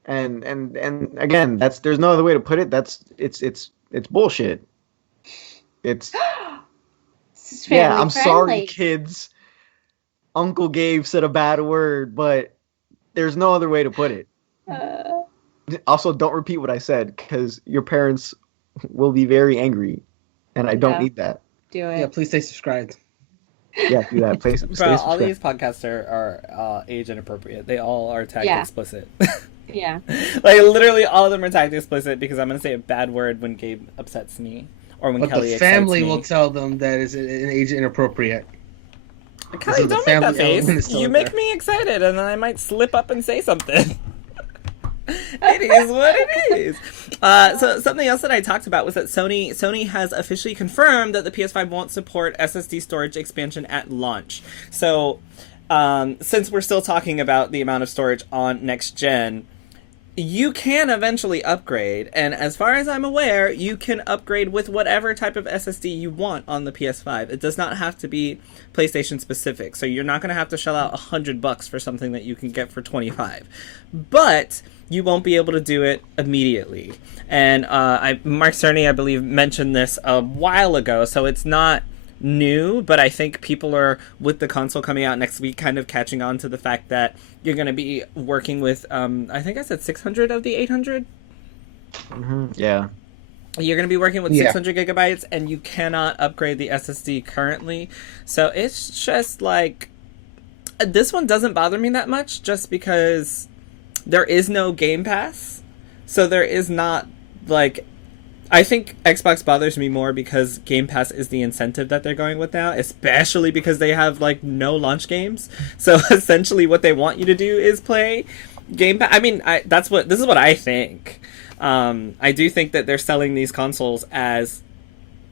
and again, there's no other way to put it. It's bullshit. It's yeah. I'm sorry, kids. Uncle Gabe said a bad word, but there's no other way to put it. Also, don't repeat what I said because your parents will be very angry, and I don't need that. Do it. Yeah, please stay subscribed. Yeah, do that. Please stay Bro, all subscribed. these podcasts are age inappropriate. They all are tagged explicit. Yeah. Like, literally all of them are tagged explicit because I'm going to say a bad word when Gabe upsets me or when Kellie the family excites me. will tell them that is an age inappropriate. Kellie, don't make that face. You make me excited, and then I might slip up and say something. It is what it is. So something else that I talked about was that Sony has officially confirmed that the PS5 won't support SSD storage expansion at launch. So since we're still talking about the amount of storage on next gen, you can eventually upgrade, and as far as I'm aware, you can upgrade with whatever type of SSD you want on the PS5. It does not have to be PlayStation specific, so you're not going to have to shell out $100 for something that you can get for $25. But you won't be able to do it immediately. And Mark Cerny, I believe, mentioned this a while ago, so it's not new, but I think people are, with the console coming out next week, kind of catching on to the fact that you're going to be working with, I think I said 600 of the 800? Mm-hmm. Yeah. You're going to be working with 600 gigabytes, and you cannot upgrade the SSD currently. So it's just like, this one doesn't bother me that much, just because there is no Game Pass. So there is not, like, I think Xbox bothers me more because Game Pass is the incentive that they're going with now, especially because they have, like, no launch games. So essentially what they want you to do is play Game Pass. I mean, this is what I think. I do think that they're selling these consoles as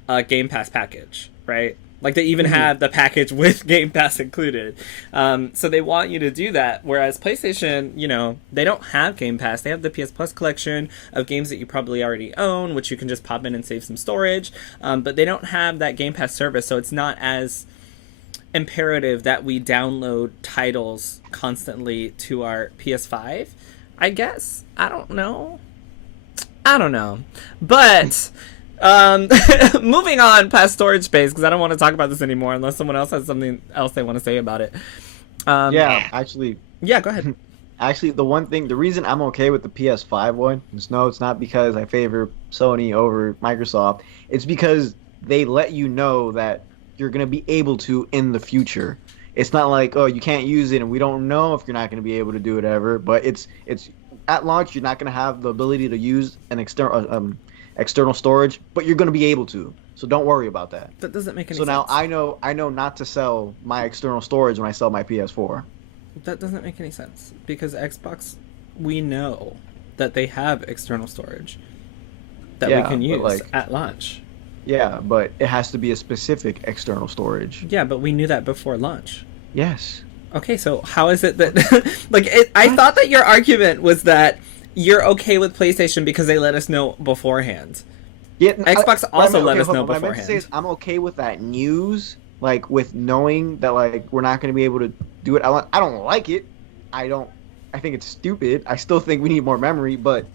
a Game Pass package, right? Like, they even have the package with Game Pass included. So they want you to do that. Whereas PlayStation, they don't have Game Pass. They have the PS Plus collection of games that you probably already own, which you can just pop in and save some storage. But they don't have that Game Pass service, so it's not as imperative that we download titles constantly to our PS5, I guess. I don't know. But moving on past storage space, because I don't want to talk about this anymore unless someone else has something else they want to say about it. Actually, go ahead. Actually, the reason I'm okay with the PS5 one is it's not because I favor Sony over Microsoft. It's because they let you know that you're going to be able to in the future. it's not like, oh, you can't use it and we don't know if you're not going to be able to do it ever. But it's at launch, you're not going to have the ability to use an external storage, but you're going to be able to. So don't worry about that. That doesn't make any sense. So now I know not to sell my external storage when I sell my PS4. That doesn't make any sense because Xbox, we know that they have external storage that we can use at launch. Yeah, but it has to be a specific external storage. Yeah, but we knew that before launch. Yes. Okay, so how is it that I thought that your argument was that you're okay with PlayStation because they let us know beforehand. Yeah, Xbox also let us know beforehand. What I meant to say is I'm okay with that news, like with knowing that like we're not going to be able to do it. I don't like it. I think it's stupid. I still think we need more memory, but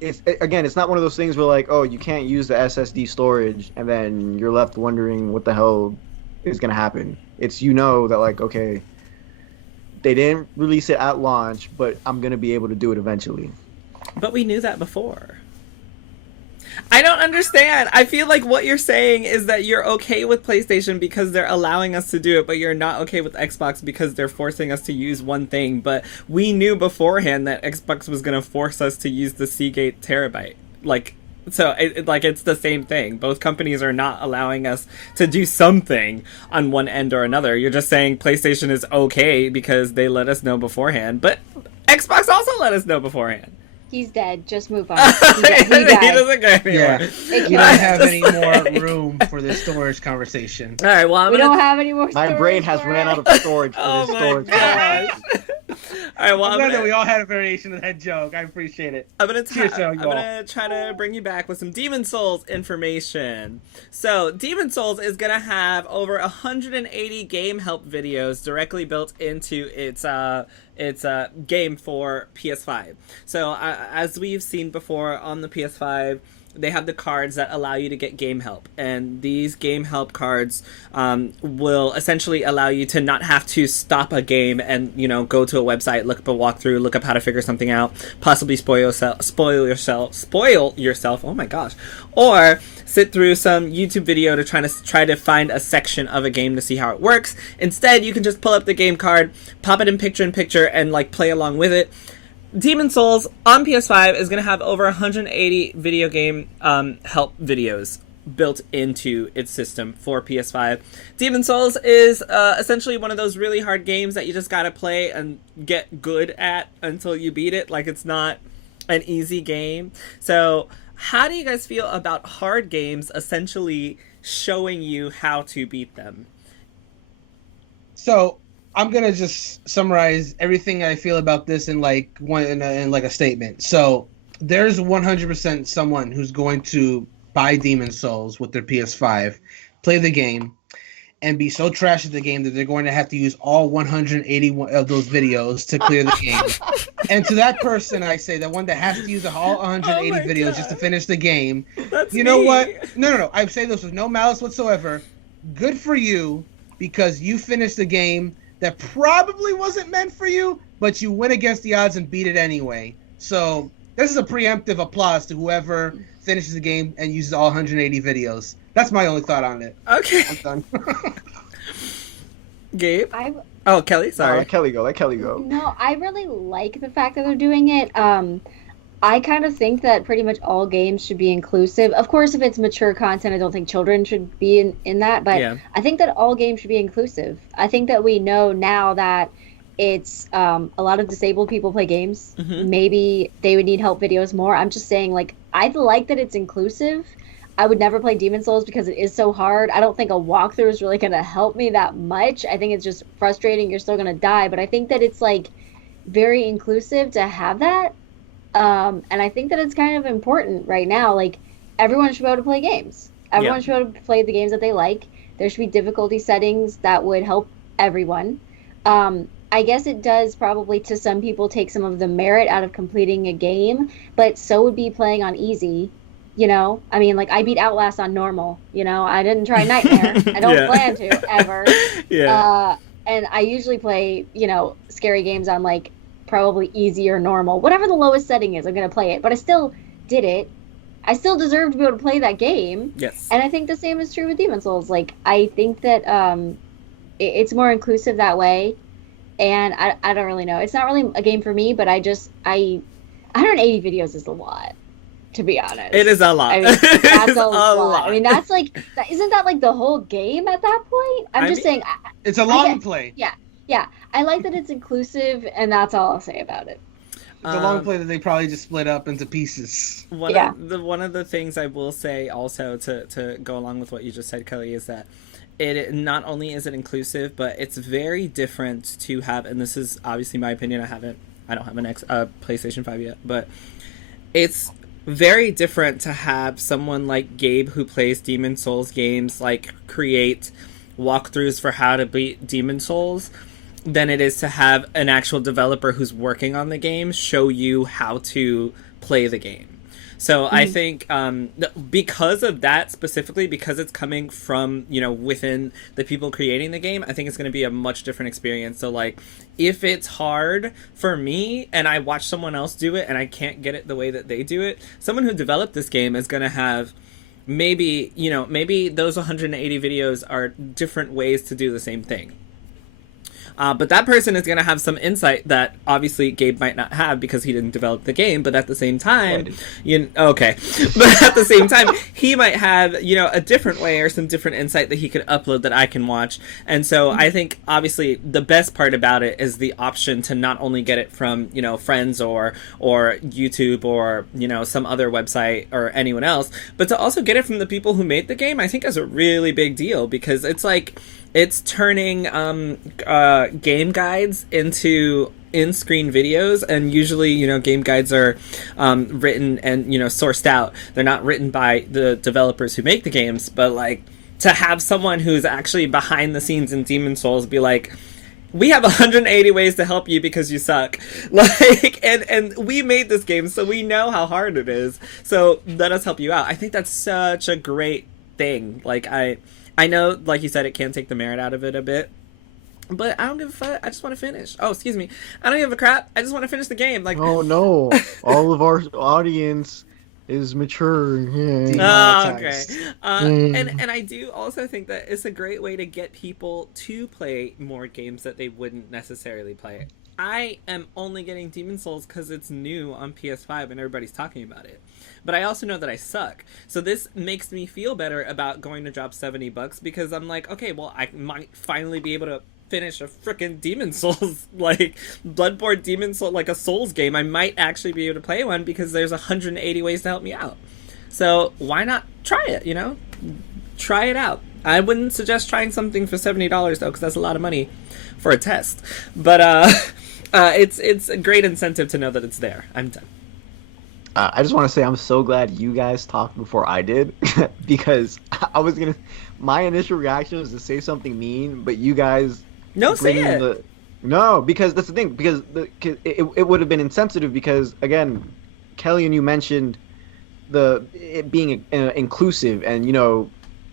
it's not one of those things where like, oh, you can't use the SSD storage and then you're left wondering what the hell is going to happen. It's that like, okay, they didn't release it at launch, but I'm going to be able to do it eventually. But we knew that before. I don't understand. I feel like what you're saying is that you're okay with PlayStation because they're allowing us to do it, but you're not okay with Xbox because they're forcing us to use one thing. But we knew beforehand that Xbox was going to force us to use the Seagate terabyte. It's the same thing. Both companies are not allowing us to do something on one end or another. You're just saying PlayStation is okay because they let us know beforehand, but Xbox also let us know beforehand. He's dead. Just move on. He doesn't go anymore. Yeah. We don't have any more room for this storage conversation. All right. Well, we don't have any more. My brain has ran out of storage for this storage. Gosh. All right. Well, I'm glad that we all had a variation of that joke. I appreciate it. I'm gonna try to bring you back with some Demon Souls information. So, Demon Souls is gonna have over 180 game help videos directly built into its game for PS5. So as we've seen before on the PS5, they have the cards that allow you to get game help, and these game help cards will essentially allow you to not have to stop a game and go to a website, look up a walkthrough, look up how to figure something out, possibly spoil yourself. Oh my gosh! Or sit through some YouTube video to try to find a section of a game to see how it works. Instead, you can just pull up the game card, pop it in picture, and play along with it. Demon Souls on PS5 is going to have over 180 video game help videos built into its system for PS5. Demon Souls is essentially one of those really hard games that you just got to play and get good at until you beat it. It's not an easy game. So how do you guys feel about hard games essentially showing you how to beat them? So I'm gonna just summarize everything I feel about this in a statement. So there's 100% someone who's going to buy Demon Souls with their PS5, play the game, and be so trash at the game that they're going to have to use all 180 of those videos to clear the game. And to that person, I say, that one that has to use all 180 videos just to finish the game. That's you know what? No. I say this with no malice whatsoever. Good for you, because you finished the game that probably wasn't meant for you, but you went against the odds and beat it anyway. So this is a preemptive applause to whoever finishes the game and uses all 180 videos. That's my only thought on it. Okay. I'm done. Gabe? Kelly, sorry. Let Kelly go. No, I really like the fact that they're doing it. I kind of think that pretty much all games should be inclusive. Of course, if it's mature content, I don't think children should be in that. But yeah. I think that all games should be inclusive. I think that we know now that it's a lot of disabled people play games. Mm-hmm. Maybe they would need help videos more. I'm just saying, I like that it's inclusive. I would never play Demon Souls because it is so hard. I don't think a walkthrough is really going to help me that much. I think it's just frustrating. You're still going to die. But I think that it's, very inclusive to have that. And I think that it's kind of important right now. Everyone should be able to play games. Everyone should be able to play the games that they like. There should be difficulty settings that would help everyone. I guess it does probably, to some people, take some of the merit out of completing a game, but so would be playing on easy. I beat Outlast on normal. I didn't try Nightmare. I don't plan to ever. Yeah. And I usually play, scary games on probably easy or normal, whatever the lowest setting is. I'm gonna play it, but I still did it. I still deserve to be able to play that game. Yes. And I think the same is true with Demon Souls. I think that it's more inclusive that way. And I don't really know. It's not really a game for me, but 180 videos is a lot, to be honest. It is a lot. I mean, that's a lot. I mean, that's like, isn't that like the whole game at that point? I'm just saying. It's a long play. Yeah. I like that it's inclusive, and that's all I'll say about it. It's a long play that they probably just split up into pieces. One of the things I will say also to go along with what you just said, Kelly, is that it not only is it inclusive, but it's very different to have, and this is obviously my opinion, I don't have an PlayStation 5 yet, but it's very different to have someone like Gabe who plays Demon Souls games like create walkthroughs for how to beat Demon Souls than it is to have an actual developer who's working on the game show you how to play the game. So I think because of that specifically, because it's coming from, within the people creating the game, I think it's going to be a much different experience. So, like, if it's hard for me and I watch someone else do it and I can't get it the way that they do it, someone who developed this game is going to have maybe those 180 videos are different ways to do the same thing. But that person is going to have some insight that obviously Gabe might not have because he didn't develop the game. But at the same time, but at the same time, he might have, a different way or some different insight that he could upload that I can watch. And so I think obviously the best part about it is the option to not only get it from, friends or YouTube or, some other website or anyone else, but to also get it from the people who made the game, I think is a really big deal because it's like, it's turning game guides into in-screen videos, and usually, game guides are written and, sourced out. They're not written by the developers who make the games, but, like, to have someone who's actually behind the scenes in Demon Souls be like, we have 180 ways to help you because you suck. Like, and we made this game, so we know how hard it is. So let us help you out. I think that's such a great thing. Like, I know, like you said, it can take the merit out of it a bit, but I don't give a fuck. I just want to finish. Oh, excuse me. I don't give a crap. I just want to finish the game. Like, oh no, all of our audience is mature. Oh, okay. And I do also think that it's a great way to get people to play more games that they wouldn't necessarily play. I am only getting Demon Souls because it's new on PS5 and everybody's talking about it. But I also know that I suck. So this makes me feel better about going to drop $70 because I'm like, okay, well, I might finally be able to finish a freaking Demon Souls, like Bloodborne Demon Souls, like a Souls game. I might actually be able to play one because there's 180 ways to help me out. So why not try it, Try it out. I wouldn't suggest trying something for $70 though, because that's a lot of money for a test. But it's a great incentive to know that it's there. I'm done. I just want to say I'm so glad you guys talked before I did because my initial reaction was to say something mean, but you guys say it. No, because that's the thing, because it would have been insensitive because, again, Kelly and you mentioned it being inclusive and,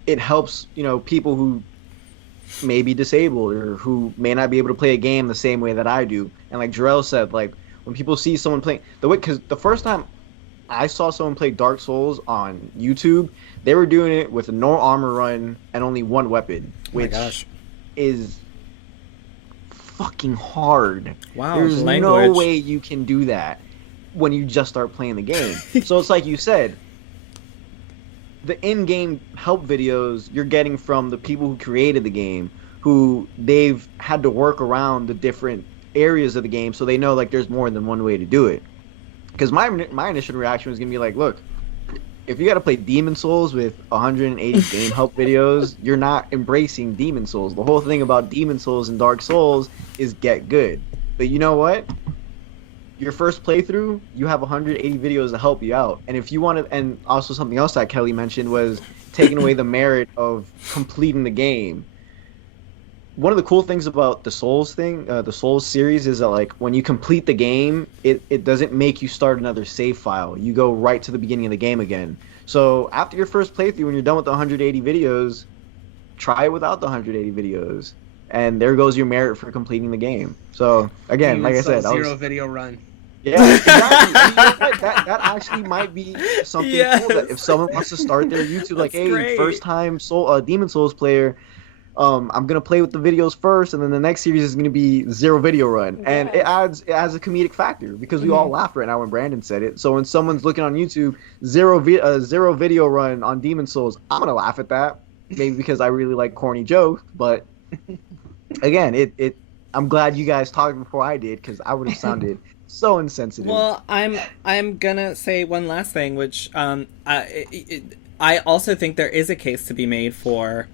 it helps, people who may be disabled or who may not be able to play a game the same way that I do. And like Jerel said, like when people see someone playing because the first time I saw someone play Dark Souls on YouTube, they were doing it with no armor run and only one weapon, which is fucking hard. Wow, there's no way you can do that when you just start playing the game. So it's like you said, the in-game help videos you're getting from the people who created the game, who they've had to work around the different areas of the game so they know like there's more than one way to do it. Because my initial reaction was gonna be like, look, if you got to play Demon Souls with 180 game help videos, you're not embracing Demon Souls. The whole thing about Demon Souls and Dark Souls is get good. But you know what? Your first playthrough, you have 180 videos to help you out. And if you want to, and also something else that Kelly mentioned was taking away the merit of completing the game. One of the cool things about the Souls thing, the Souls series, is that like when you complete the game, it doesn't make you start another save file. You go right to the beginning of the game again. So after your first playthrough, when you're done with the 180 videos, try it without the 180 videos, and there goes your merit for completing the game. So again, like I said, zero video run. Yeah, exactly. that actually might be something cool that if someone wants to start their YouTube, like, hey, first time Demon Souls player, I'm gonna play with the videos first, and then the next series is gonna be zero video run, and it adds a comedic factor because we all laughed right now when Brandon said it. So when someone's looking on YouTube, zero video run on Demon Souls, I'm gonna laugh at that, maybe because I really like corny jokes. But again, I'm glad you guys talked before I did, because I would have sounded so insensitive. Well, I'm gonna say one last thing, which I also think there is a case to be made for,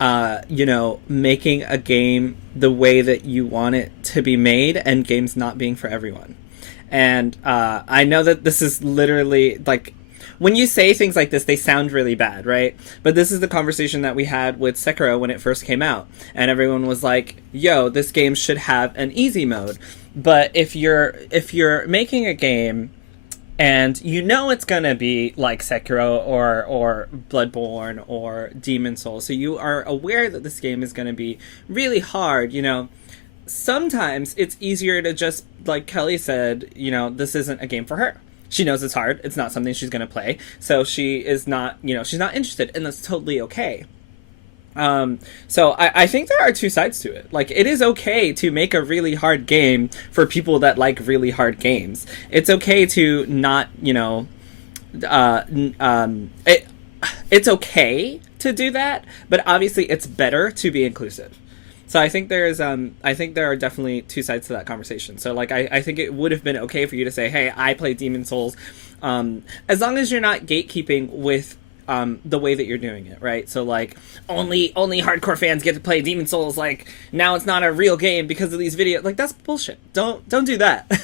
making a game the way that you want it to be made, and games not being for everyone. And I know that this is literally, like, when you say things like this, they sound really bad, right? But this is the conversation that we had with Sekiro when it first came out. And everyone was like, yo, this game should have an easy mode. But if you're making a game and you know it's gonna be like Sekiro or Bloodborne or Demon Souls, so you are aware that this game is gonna be really hard, sometimes it's easier to just, like Kellie said, this isn't a game for her. She knows it's hard. It's not something she's gonna play. So she is not, she's not interested, and that's totally okay. So I think there are two sides to it. Like, it is okay to make a really hard game for people that like really hard games. It's okay to not, it's okay to do that, but obviously it's better to be inclusive. So I think there are definitely two sides to that conversation. So, like, I think it would have been okay for you to say, hey, I play Demon Souls, as long as you're not gatekeeping with the way that you're doing it, right? So, like, only hardcore fans get to play Demon Souls. Like, now it's not a real game because of these videos. Like, that's bullshit. Don't do that.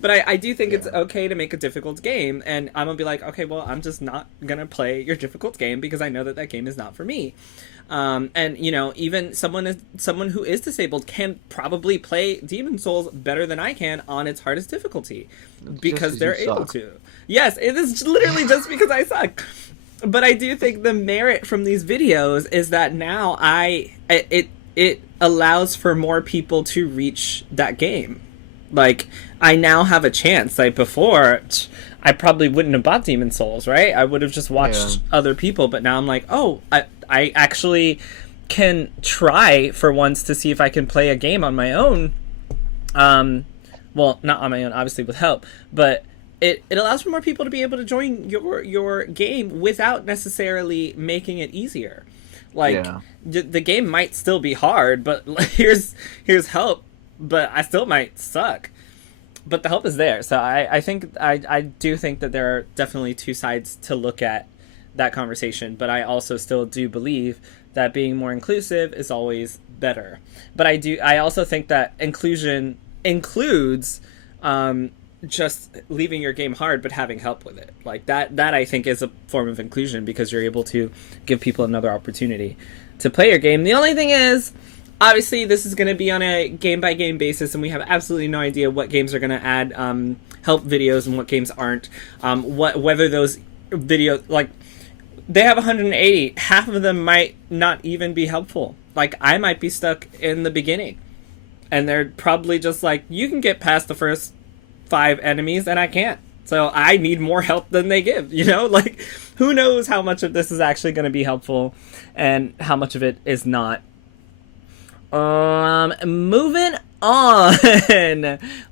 But I do think it's okay to make a difficult game, and I'm gonna be like, okay, well, I'm just not gonna play your difficult game because I know that game is not for me. And even someone who is disabled can probably play Demon Souls better than I can on its hardest difficulty because they're able to. Yes, it is literally just because I suck. But I do think the merit from these videos is that now it allows for more people to reach that game. Like, I now have a chance. Like, before, I probably wouldn't have bought Demon Souls, right? I would have just watched other people. But now I'm like, oh, I actually can try for once to see if I can play a game on my own. Well, not on my own, obviously with help, but it allows for more people to be able to join your game without necessarily making it easier. Like, the game might still be hard, but here's help, but I still might suck. But the help is there. So I think I do think that there are definitely two sides to look at that conversation, but I also still do believe that being more inclusive is always better. But I also think that inclusion includes just leaving your game hard but having help with it. Like, that I think is a form of inclusion, because you're able to give people another opportunity to play your game. The only thing is, obviously this is going to be on a game by game basis, and we have absolutely no idea what games are going to add help videos and what games aren't. Whether those videos, like, they have 180, half of them might not even be helpful. Like, I might be stuck in the beginning, and they're probably just like, you can get past the first 5 enemies and I can't, so I need more help than they give. Like, who knows how much of this is actually going to be helpful and how much of it is not. Moving on.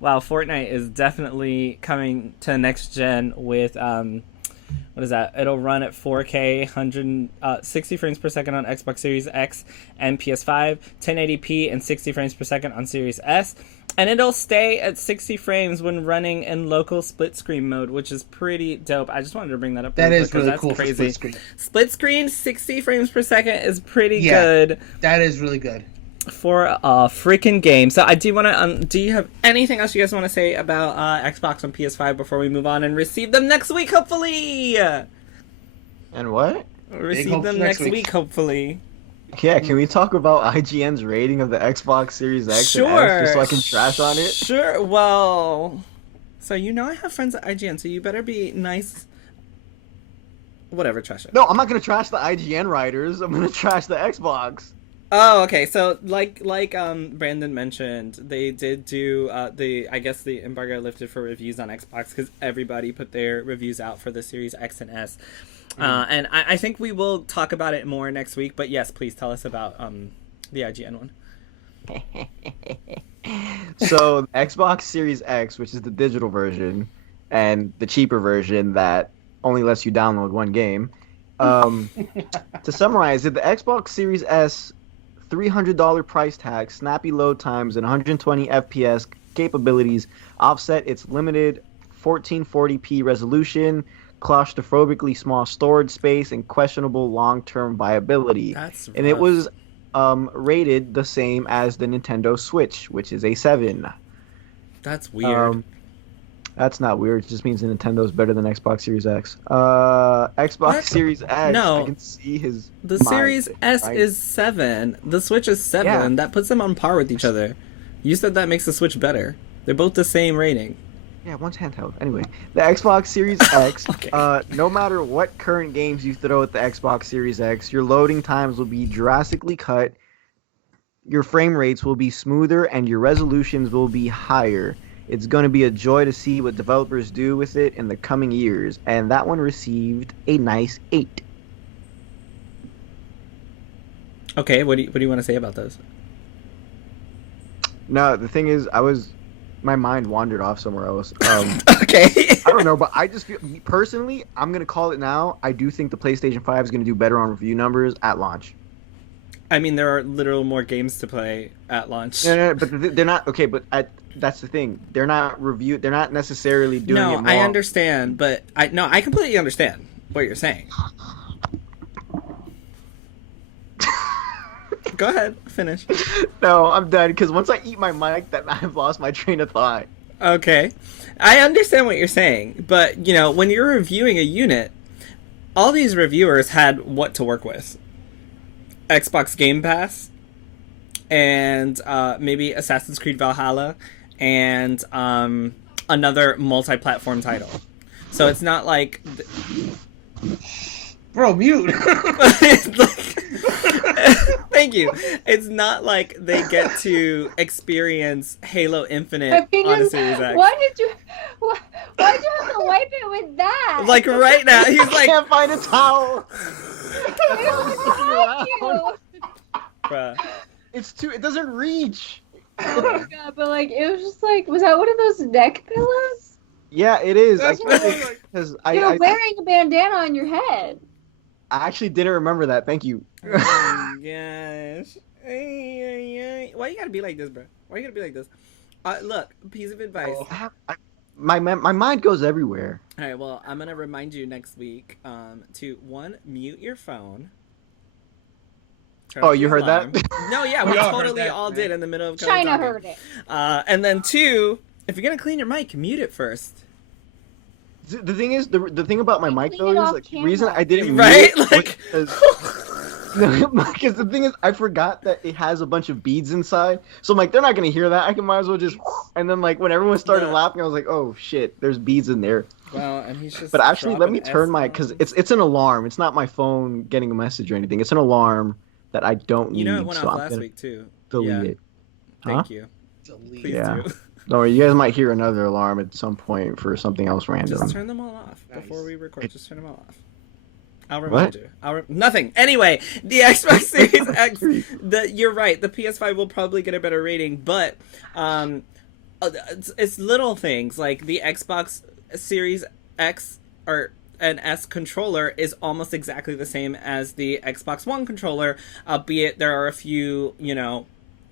Wow, Fortnite is definitely coming to next gen with what is that? It'll run at 4K, 160 frames per second on Xbox Series X and PS5, 1080p and 60 frames per second on Series S, and it'll stay at 60 frames when running in local split screen mode, which is pretty dope. I just wanted to bring that up. That is really cool. Crazy. For split screen. Split screen, 60 frames per second is pretty good. That is really good for a freaking game. So I do want to. Do you have anything else you guys want to say about Xbox and PS5 before we move on and receive them next week, hopefully? And what? Receive them next week, hopefully. Yeah, can we talk about IGN's rating of the Xbox Series X and S just so I can trash on it? Sure. Well, so I have friends at IGN, so you better be nice. Whatever, trash it. No, I'm not gonna trash the IGN writers. I'm gonna trash the Xbox. Oh, okay. So, like Brandon mentioned, they did do I guess the embargo lifted for reviews on Xbox because everybody put their reviews out for the Series X and S. And I think we will talk about it more next week. But yes, please tell us about The IGN one. So Xbox Series X, which is the digital version, and the cheaper version that only lets you download one game. To summarize it, the Xbox Series S $300 price tag, snappy load times, and 120 FPS capabilities offset its limited 1440p resolution, claustrophobically small storage space, and questionable long-term viability. That's rough. And it was rated the same as the Nintendo Switch, which is a 7. That's weird. That's not weird. It just means the Nintendo's better than Xbox Series X. Xbox What? Series X. No. I can see his. The mind. Series S is 7. The Switch is 7. Yeah. That puts them on par with each other. You said that makes the Switch better. They're both the same rating. Yeah, one's handheld. Anyway, the Xbox Series X. Okay. No matter what current games you throw at the Xbox Series X, your loading times will be drastically cut. Your frame rates will be smoother, and your resolutions will be higher. It's going to be a joy to see what developers do with it in the coming years. And that one received a nice 8. Okay, what do you want to say about those? No, the thing is, my mind wandered off somewhere else. Okay. I don't know, but I just feel, personally, I'm going to call it now. I do think the PlayStation 5 is going to do better on review numbers at launch. I mean, there are literal more games to play at launch. No, but they're not okay. But that's the thing. They're not They're not necessarily doing it. No, I understand, but I completely understand what you're saying. Go ahead, finish. No, I'm done. Because once I eat my mic, that I've lost my train of thought. Okay, I understand what you're saying, but when you're reviewing a unit, all these reviewers had what to work with. Xbox Game Pass, and maybe Assassin's Creed Valhalla, and another multi-platform title. So it's not like... Bro, mute. Thank you. It's not like they get to experience Halo Infinite on a Series X. Why'd you have to wipe it with that? Like right now, he's like... I can't find a towel. Bruh. It doesn't reach. Oh my god, but it was just was that one of those neck pillows? Yeah, it is. That's Because You're wearing a bandana on your head. I actually didn't remember that. Thank you. Oh my gosh. Why you gotta be like this, bro? Why you gotta be like this? Look, piece of advice. My mind goes everywhere. All right, well, I'm gonna remind you next week to mute your phone. Oh, you heard that? No, yeah, we totally all did in the middle of China talking. heard it. And then 2, if you're gonna clean your mic, mute it first. The thing is, the thing about my mic though clean it is off the reason camera. I didn't Right? mute it because the thing is, I forgot that it has a bunch of beads inside. So I'm like, they're not gonna hear that. I might as well just. And then when everyone started laughing, I was like, oh shit, there's beads in there. Well, and he's just. But actually, let me turn because it's an alarm. It's not my phone getting a message or anything. It's an alarm that I don't need. It went so off last week too. Delete it. Thank you. Delete. Please Yeah. do. No, you guys might hear another alarm at some point for something else random. Just turn them all off Nice. before we record. Just turn them all off. I'll remind you. Nothing. Anyway, the Xbox Series X. You're right. The PS5 will probably get a better rating, but it's little things like the Xbox Series X or an S controller is almost exactly the same as the Xbox One controller, albeit there are a few,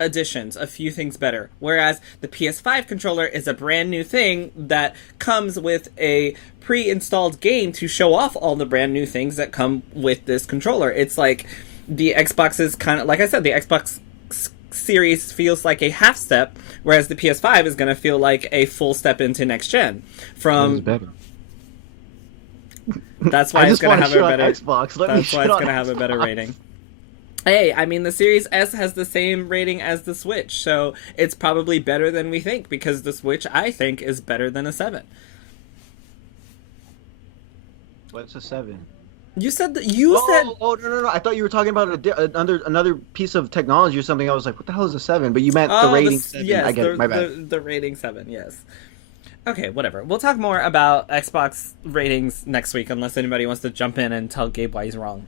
additions, a few things better. Whereas the PS5 controller is a brand new thing that comes with a pre-installed game to show off all the brand new things that come with this controller. It's like the Xbox is kind of, like I said, the Xbox Series feels like a half step, whereas the PS5 is going to feel like a full step into next gen. Better. That's why it's going to have a better Xbox. That's why it's going to have a better rating. Hey, I mean, the Series S has the same rating as the Switch, so it's probably better than we think, because the Switch, I think, is better than a 7. What's a 7? You said that Oh, no. I thought you were talking about another piece of technology or something. I was like, what the hell is a 7? But you meant the rating 7. Yes, I get it. My bad. The rating 7, yes. Okay, whatever. We'll talk more about Xbox ratings next week, unless anybody wants to jump in and tell Gabe why he's wrong.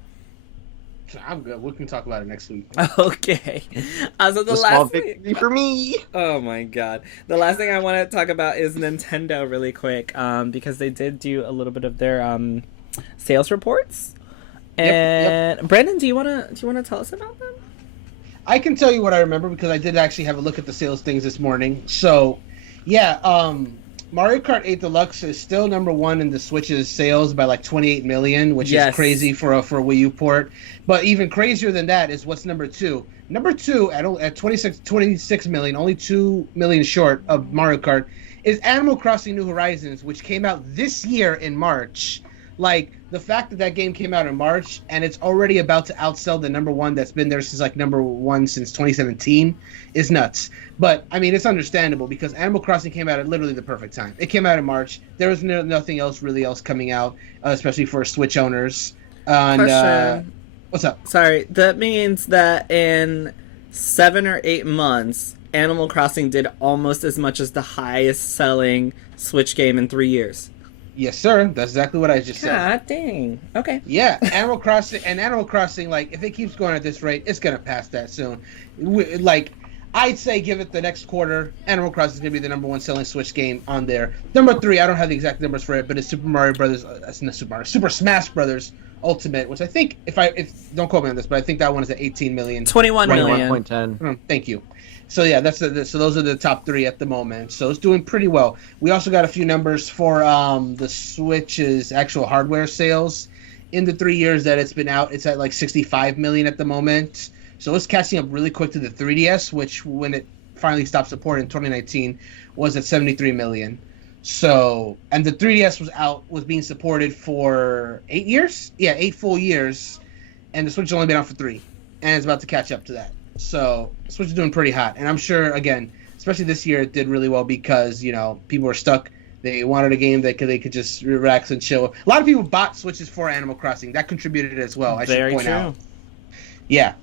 I'm good. We can talk about it next week. Okay. So the last thing for me. Oh my god. The last thing I want to talk about is Nintendo really quick, because they did do a little bit of their sales reports. And yep. Brandon, do you wanna tell us about them? I can tell you what I remember because I did actually have a look at the sales things this morning. So, yeah, Mario Kart 8 Deluxe is still number one in the Switch's sales by like 28 million, which is crazy for a Wii U port. But even crazier than that is what's number two. Number two at 26 million, only 2 million short of Mario Kart, is Animal Crossing New Horizons, which came out this year in March. Like, the fact that game came out in March and it's already about to outsell the number one that's been there since like number one since 2017 is nuts. But I mean, it's understandable because Animal Crossing came out at literally the perfect time. It came out in March. There was nothing else coming out, especially for Switch owners. Question. What's up? Sorry, that means that in 7 or 8 months, Animal Crossing did almost as much as the highest selling Switch game in 3 years. Yes, sir. That's exactly what I just said. God dang. Okay. Yeah, Animal Crossing, like, if it keeps going at this rate, it's going to pass that soon. Like, I'd say give it the next quarter. Animal Crossing is going to be the number one selling Switch game on there. Number 3, I don't have the exact numbers for it, but it's Super Smash Brothers Ultimate, which I think, if don't quote me on this, but I think that one is at 18 million. 21 million. 21.10. Thank you. So yeah, so those are the top 3 at the moment. So it's doing pretty well. We also got a few numbers for the Switch's actual hardware sales. In the 3 years that it's been out, it's at like 65 million at the moment. So it's catching up really quick to the 3DS, which when it finally stopped support in 2019 was at 73 million. So, and the 3DS was being supported for 8 years? Yeah, 8 full years. And the Switch has only been out for 3. And it's about to catch up to that. So Switch is doing pretty hot, and I'm sure, again, especially this year, it did really well because people were stuck. They wanted a game that they could just relax and chill. A lot of people bought Switches for Animal Crossing. That contributed as well. I should point out. Yeah,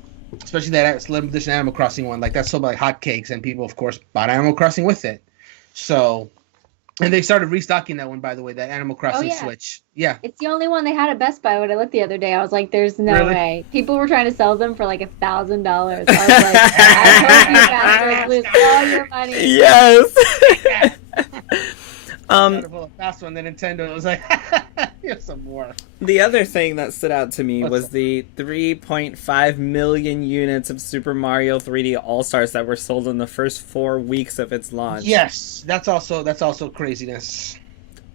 especially that limited edition Animal Crossing one. Like that sold like hotcakes, and people, of course, bought Animal Crossing with it. So. And they started restocking that one, by the way, that Animal Crossing Switch. Yeah. It's the only one they had at Best Buy when I looked the other day. I was like, there's no way. People were trying to sell them for like $1,000. I was like, I hope you bastards lose all your money. Yes. Fast one, then Nintendo was like, here's some more. The other thing that stood out to me was the 3.5 million units of Super Mario 3D All-Stars that were sold in the first 4 weeks of its launch. Yes, that's also craziness.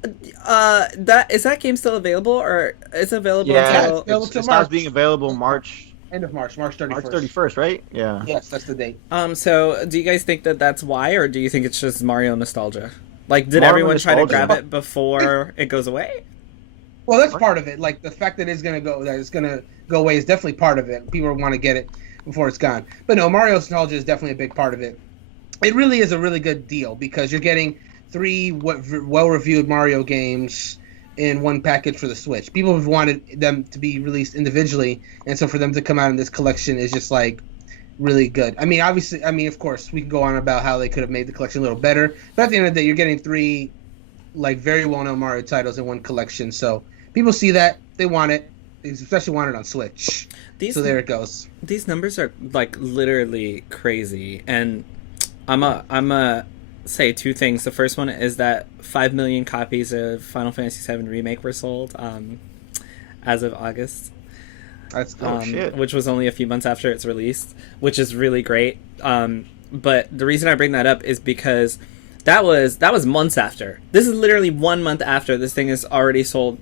Is that game still available, or is it available? Yeah, it starts being available end of March 31st. March 31st, right? Yeah. Yes, that's the date. So do you guys think that that's why, or do you think it's just Mario nostalgia? Like, did Mario everyone try to nostalgia. grab it before it goes away? Well, that's part of it. Like, the fact that it's gonna go away is definitely part of it. People want to get it before it's gone. But no, Mario nostalgia is definitely a big part of it. It really is a really good deal because you're getting 3 well-reviewed Mario games in one package for the Switch. People have wanted them to be released individually, and so for them to come out in this collection is just like really good. I mean, obviously, of course, we can go on about how they could have made the collection a little better, but at the end of the day, you're getting 3 like very well-known Mario titles in one collection. So people see that, they want it. They especially want it on Switch. So there it goes. These numbers are like literally crazy, and I'm a say 2 things. The first one is that 5 million copies of Final Fantasy VII Remake were sold as of August. That's shit. Which was only a few months after its release, which is really great. But the reason I bring that up is because that was months after. This is literally 1 month after this thing is already sold.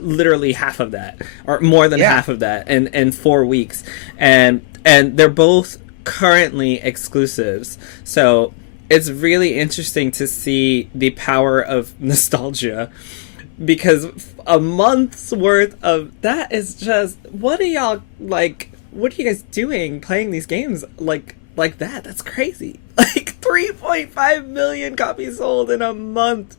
Literally half of that, or more than half of that, in 4 weeks, and they're both currently exclusives. So it's really interesting to see the power of nostalgia. Because a month's worth of that is just, what are you guys doing playing these games like that? That's crazy. Like 3.5 million copies sold in a month.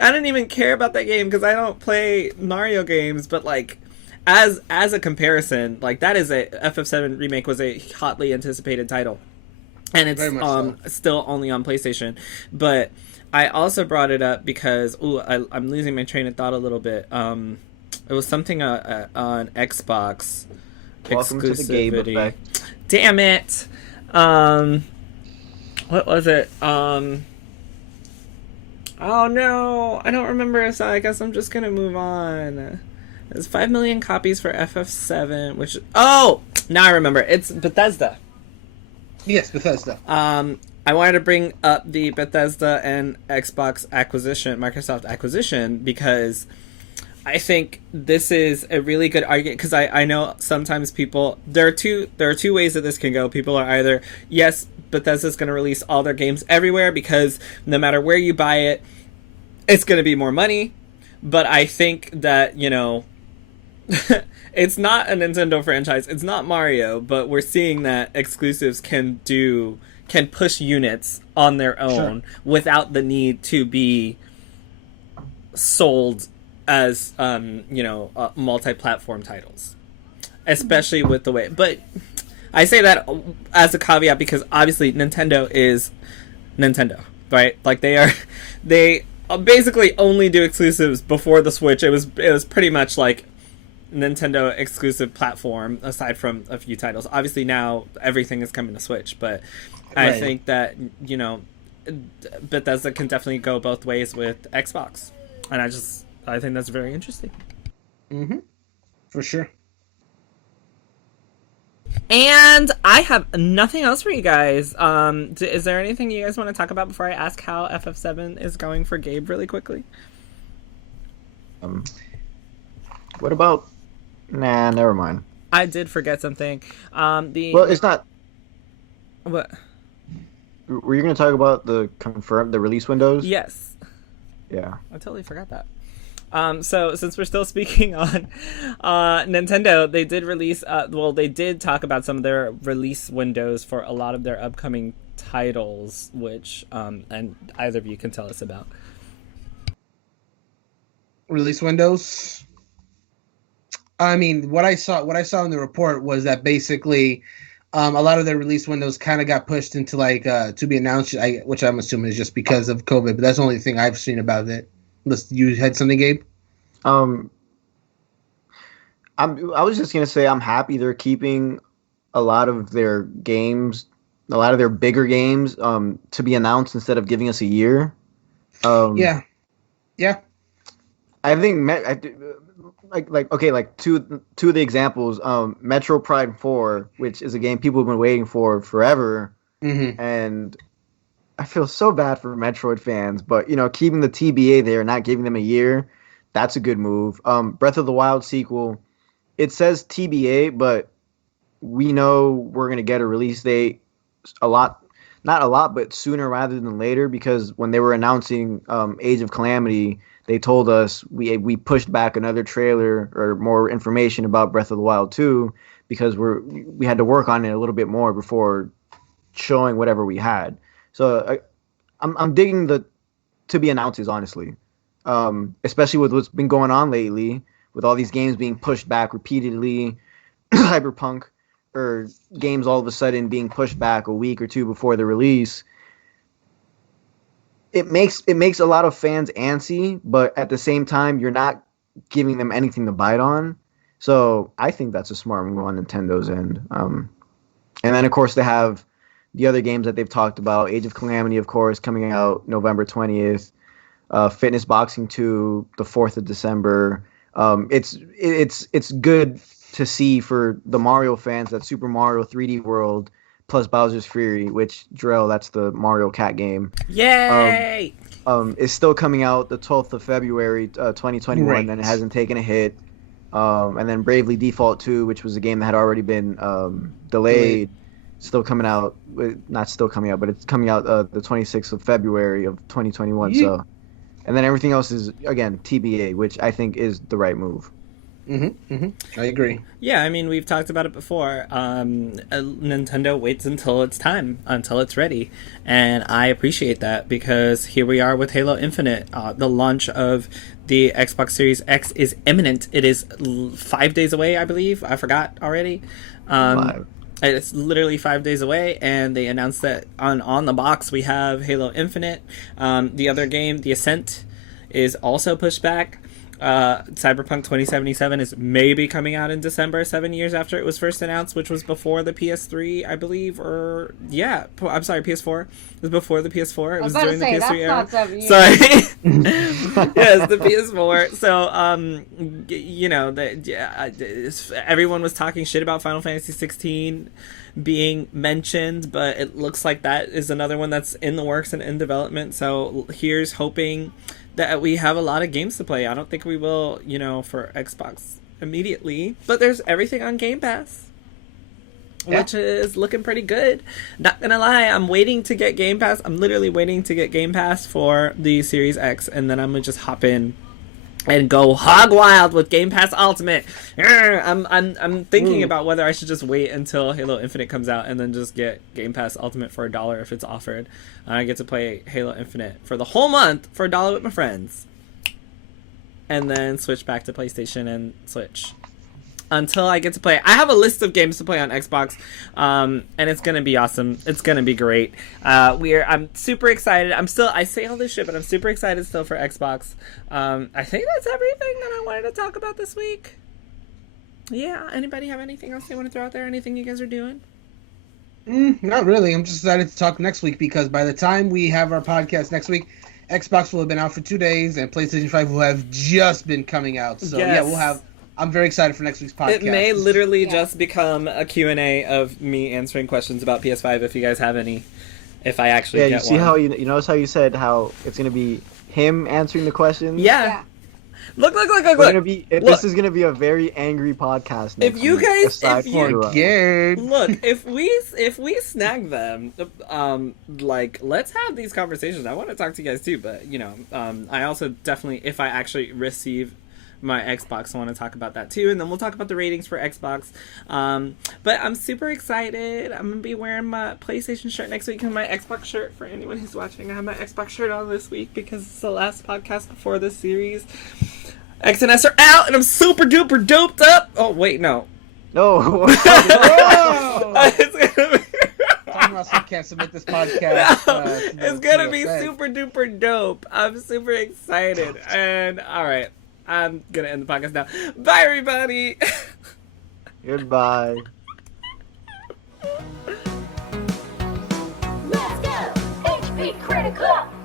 I didn't even care about that game because I don't play Mario games, but like as a comparison, like that is FF7 Remake was a hotly anticipated title. And it's still only on PlayStation. But I also brought it up because I'm losing my train of thought a little bit. It was something on Xbox. Welcome to the Gabe effect. Damn it. What was it? Oh no, I don't remember, so I guess I'm just gonna move on. There's 5 million copies for FF7, which... Oh! Now I remember. It's Bethesda. Yes, Bethesda. I wanted to bring up the Bethesda and Xbox acquisition, Microsoft acquisition, because I think this is a really good argument, because I know sometimes people... There are two ways that this can go. People are either, yes, Bethesda's going to release all their games everywhere, because no matter where you buy it, it's going to be more money. But I think that, you know... it's not a Nintendo franchise, it's not Mario, but we're seeing that exclusives can push units on their own without the need to be sold as multi-platform titles, especially with the way. But I say that as a caveat because obviously Nintendo is Nintendo, right? Like they basically only do exclusives before the Switch. It was pretty much like Nintendo exclusive platform aside from a few titles. Obviously now everything is coming to Switch, but I think that, you know, Bethesda can definitely go both ways with Xbox, and I think that's very interesting. For sure. And I have nothing else for you guys. Is there anything you guys want to talk about before I ask how FF7 is going for Gabe really quickly? What about... Nah, never mind. I did forget something. Well, it's not... What? Were you going to talk about the release windows? Yes. Yeah. I totally forgot that. So since we're still speaking on Nintendo, they did release, they did talk about some of their release windows for a lot of their upcoming titles, which, and either of you can tell us about. Release windows? I mean, what I saw in the report was that basically a lot of their release windows kind of got pushed into like to be announced, which I'm assuming is just because of COVID, but that's the only thing I've seen about it. Unless you had something, Gabe? I was just gonna say I'm happy they're keeping a lot of their games, a lot of their bigger games, to be announced instead of giving us a year. Yeah. I think two of the examples, Metro Prime 4, which is a game people have been waiting for forever, and I feel so bad for Metroid fans, but you know, keeping the TBA there, not giving them a year, that's a good move. Breath of the Wild sequel, it says TBA, but we know we're gonna get a release date not a lot, but sooner rather than later, because when they were announcing Age of Calamity, they told us we pushed back another trailer or more information about Breath of the Wild 2 because we had to work on it a little bit more before showing whatever we had. So I'm digging the to be announces, honestly, especially with what's been going on lately with all these games being pushed back repeatedly, Cyberpunk, or games all of a sudden being pushed back a week or two before the release. It makes a lot of fans antsy, but at the same time, you're not giving them anything to bite on. So I think that's a smart move on Nintendo's end. And then, of course, they have the other games that they've talked about. Age of Calamity, of course, coming out November 20th. Fitness Boxing 2, the 4th of December. It's good to see for the Mario fans that Super Mario 3D World plus Bowser's Fury, which, Jerel, that's the Mario Cat game. Yay! Is still coming out the 12th of February, 2021, right. And it hasn't taken a hit. And then Bravely Default 2, which was a game that had already been delayed, still coming out. Not still coming out, but it's coming out the 26th of February of 2021. Yeah. So, and then everything else is, again, TBA, which I think is the right move. I agree. Yeah, I mean, we've talked about it before. Nintendo waits until it's time, until it's ready. And I appreciate that because here we are with Halo Infinite. The launch of the Xbox Series X is imminent. It is 5 days away, I believe. I forgot already. 5. It's literally 5 days away, and they announced that on the box we have Halo Infinite. The other game, The Ascent, is also pushed back. Cyberpunk 2077 is maybe coming out in December, 7 years after it was first announced, which was before the PS3, I believe, or I'm sorry, PS4. It was before the PS4. It was during the PS3 era. Sorry. Yes, the PS4. So, everyone was talking shit about Final Fantasy 16 being mentioned, but it looks like that is another one that's in the works and in development. So here's hoping that we have a lot of games to play. I don't think we will, for Xbox immediately, but there's everything on Game Pass, which is looking pretty good. Not gonna lie, I'm waiting to get Game Pass. I'm literally waiting to get Game Pass for the Series X, and then I'm gonna just hop in and go hog wild with Game Pass Ultimate. I'm thinking about whether I should just wait until Halo Infinite comes out and then just get Game Pass Ultimate for $1 if it's offered. I get to play Halo Infinite for the whole month for $1 with my friends, and then switch back to PlayStation and Switch until I get to play. I have a list of games to play on Xbox, and it's gonna be awesome. It's gonna be great. I'm super excited. I say all this shit, but I'm super excited still for Xbox. I think that's everything that I wanted to talk about this week. Yeah, anybody have anything else they want to throw out there? Anything you guys are doing? Not really. I'm just excited to talk next week, because by the time we have our podcast next week, Xbox will have been out for 2 days and PlayStation 5 will have just been coming out. So yes. I'm very excited for next week's podcast. It may literally just become a Q&A of me answering questions about PS5 if you guys have any. If I actually get one. Yeah, you see how you notice how you said how it's going to be him answering the questions? Yeah. Look. This is gonna be a very angry podcast. If you guys, Gabe, if we snag them, let's have these conversations. I want to talk to you guys too, but I also definitely, if I actually receive my Xbox, I want to talk about that too, and then we'll talk about the ratings for Xbox. But I'm super excited. I'm gonna be wearing my PlayStation shirt next week and my Xbox shirt. For anyone who's watching, I have my Xbox shirt on this week because it's the last podcast before this series. X and S are out, and I'm super duper doped up. Oh wait, no. Talking about some can't submit this podcast. It's gonna be super duper dope. I'm super excited, and all right. I'm gonna end the podcast now. Bye, everybody. Goodbye. Let's go! HPCritical!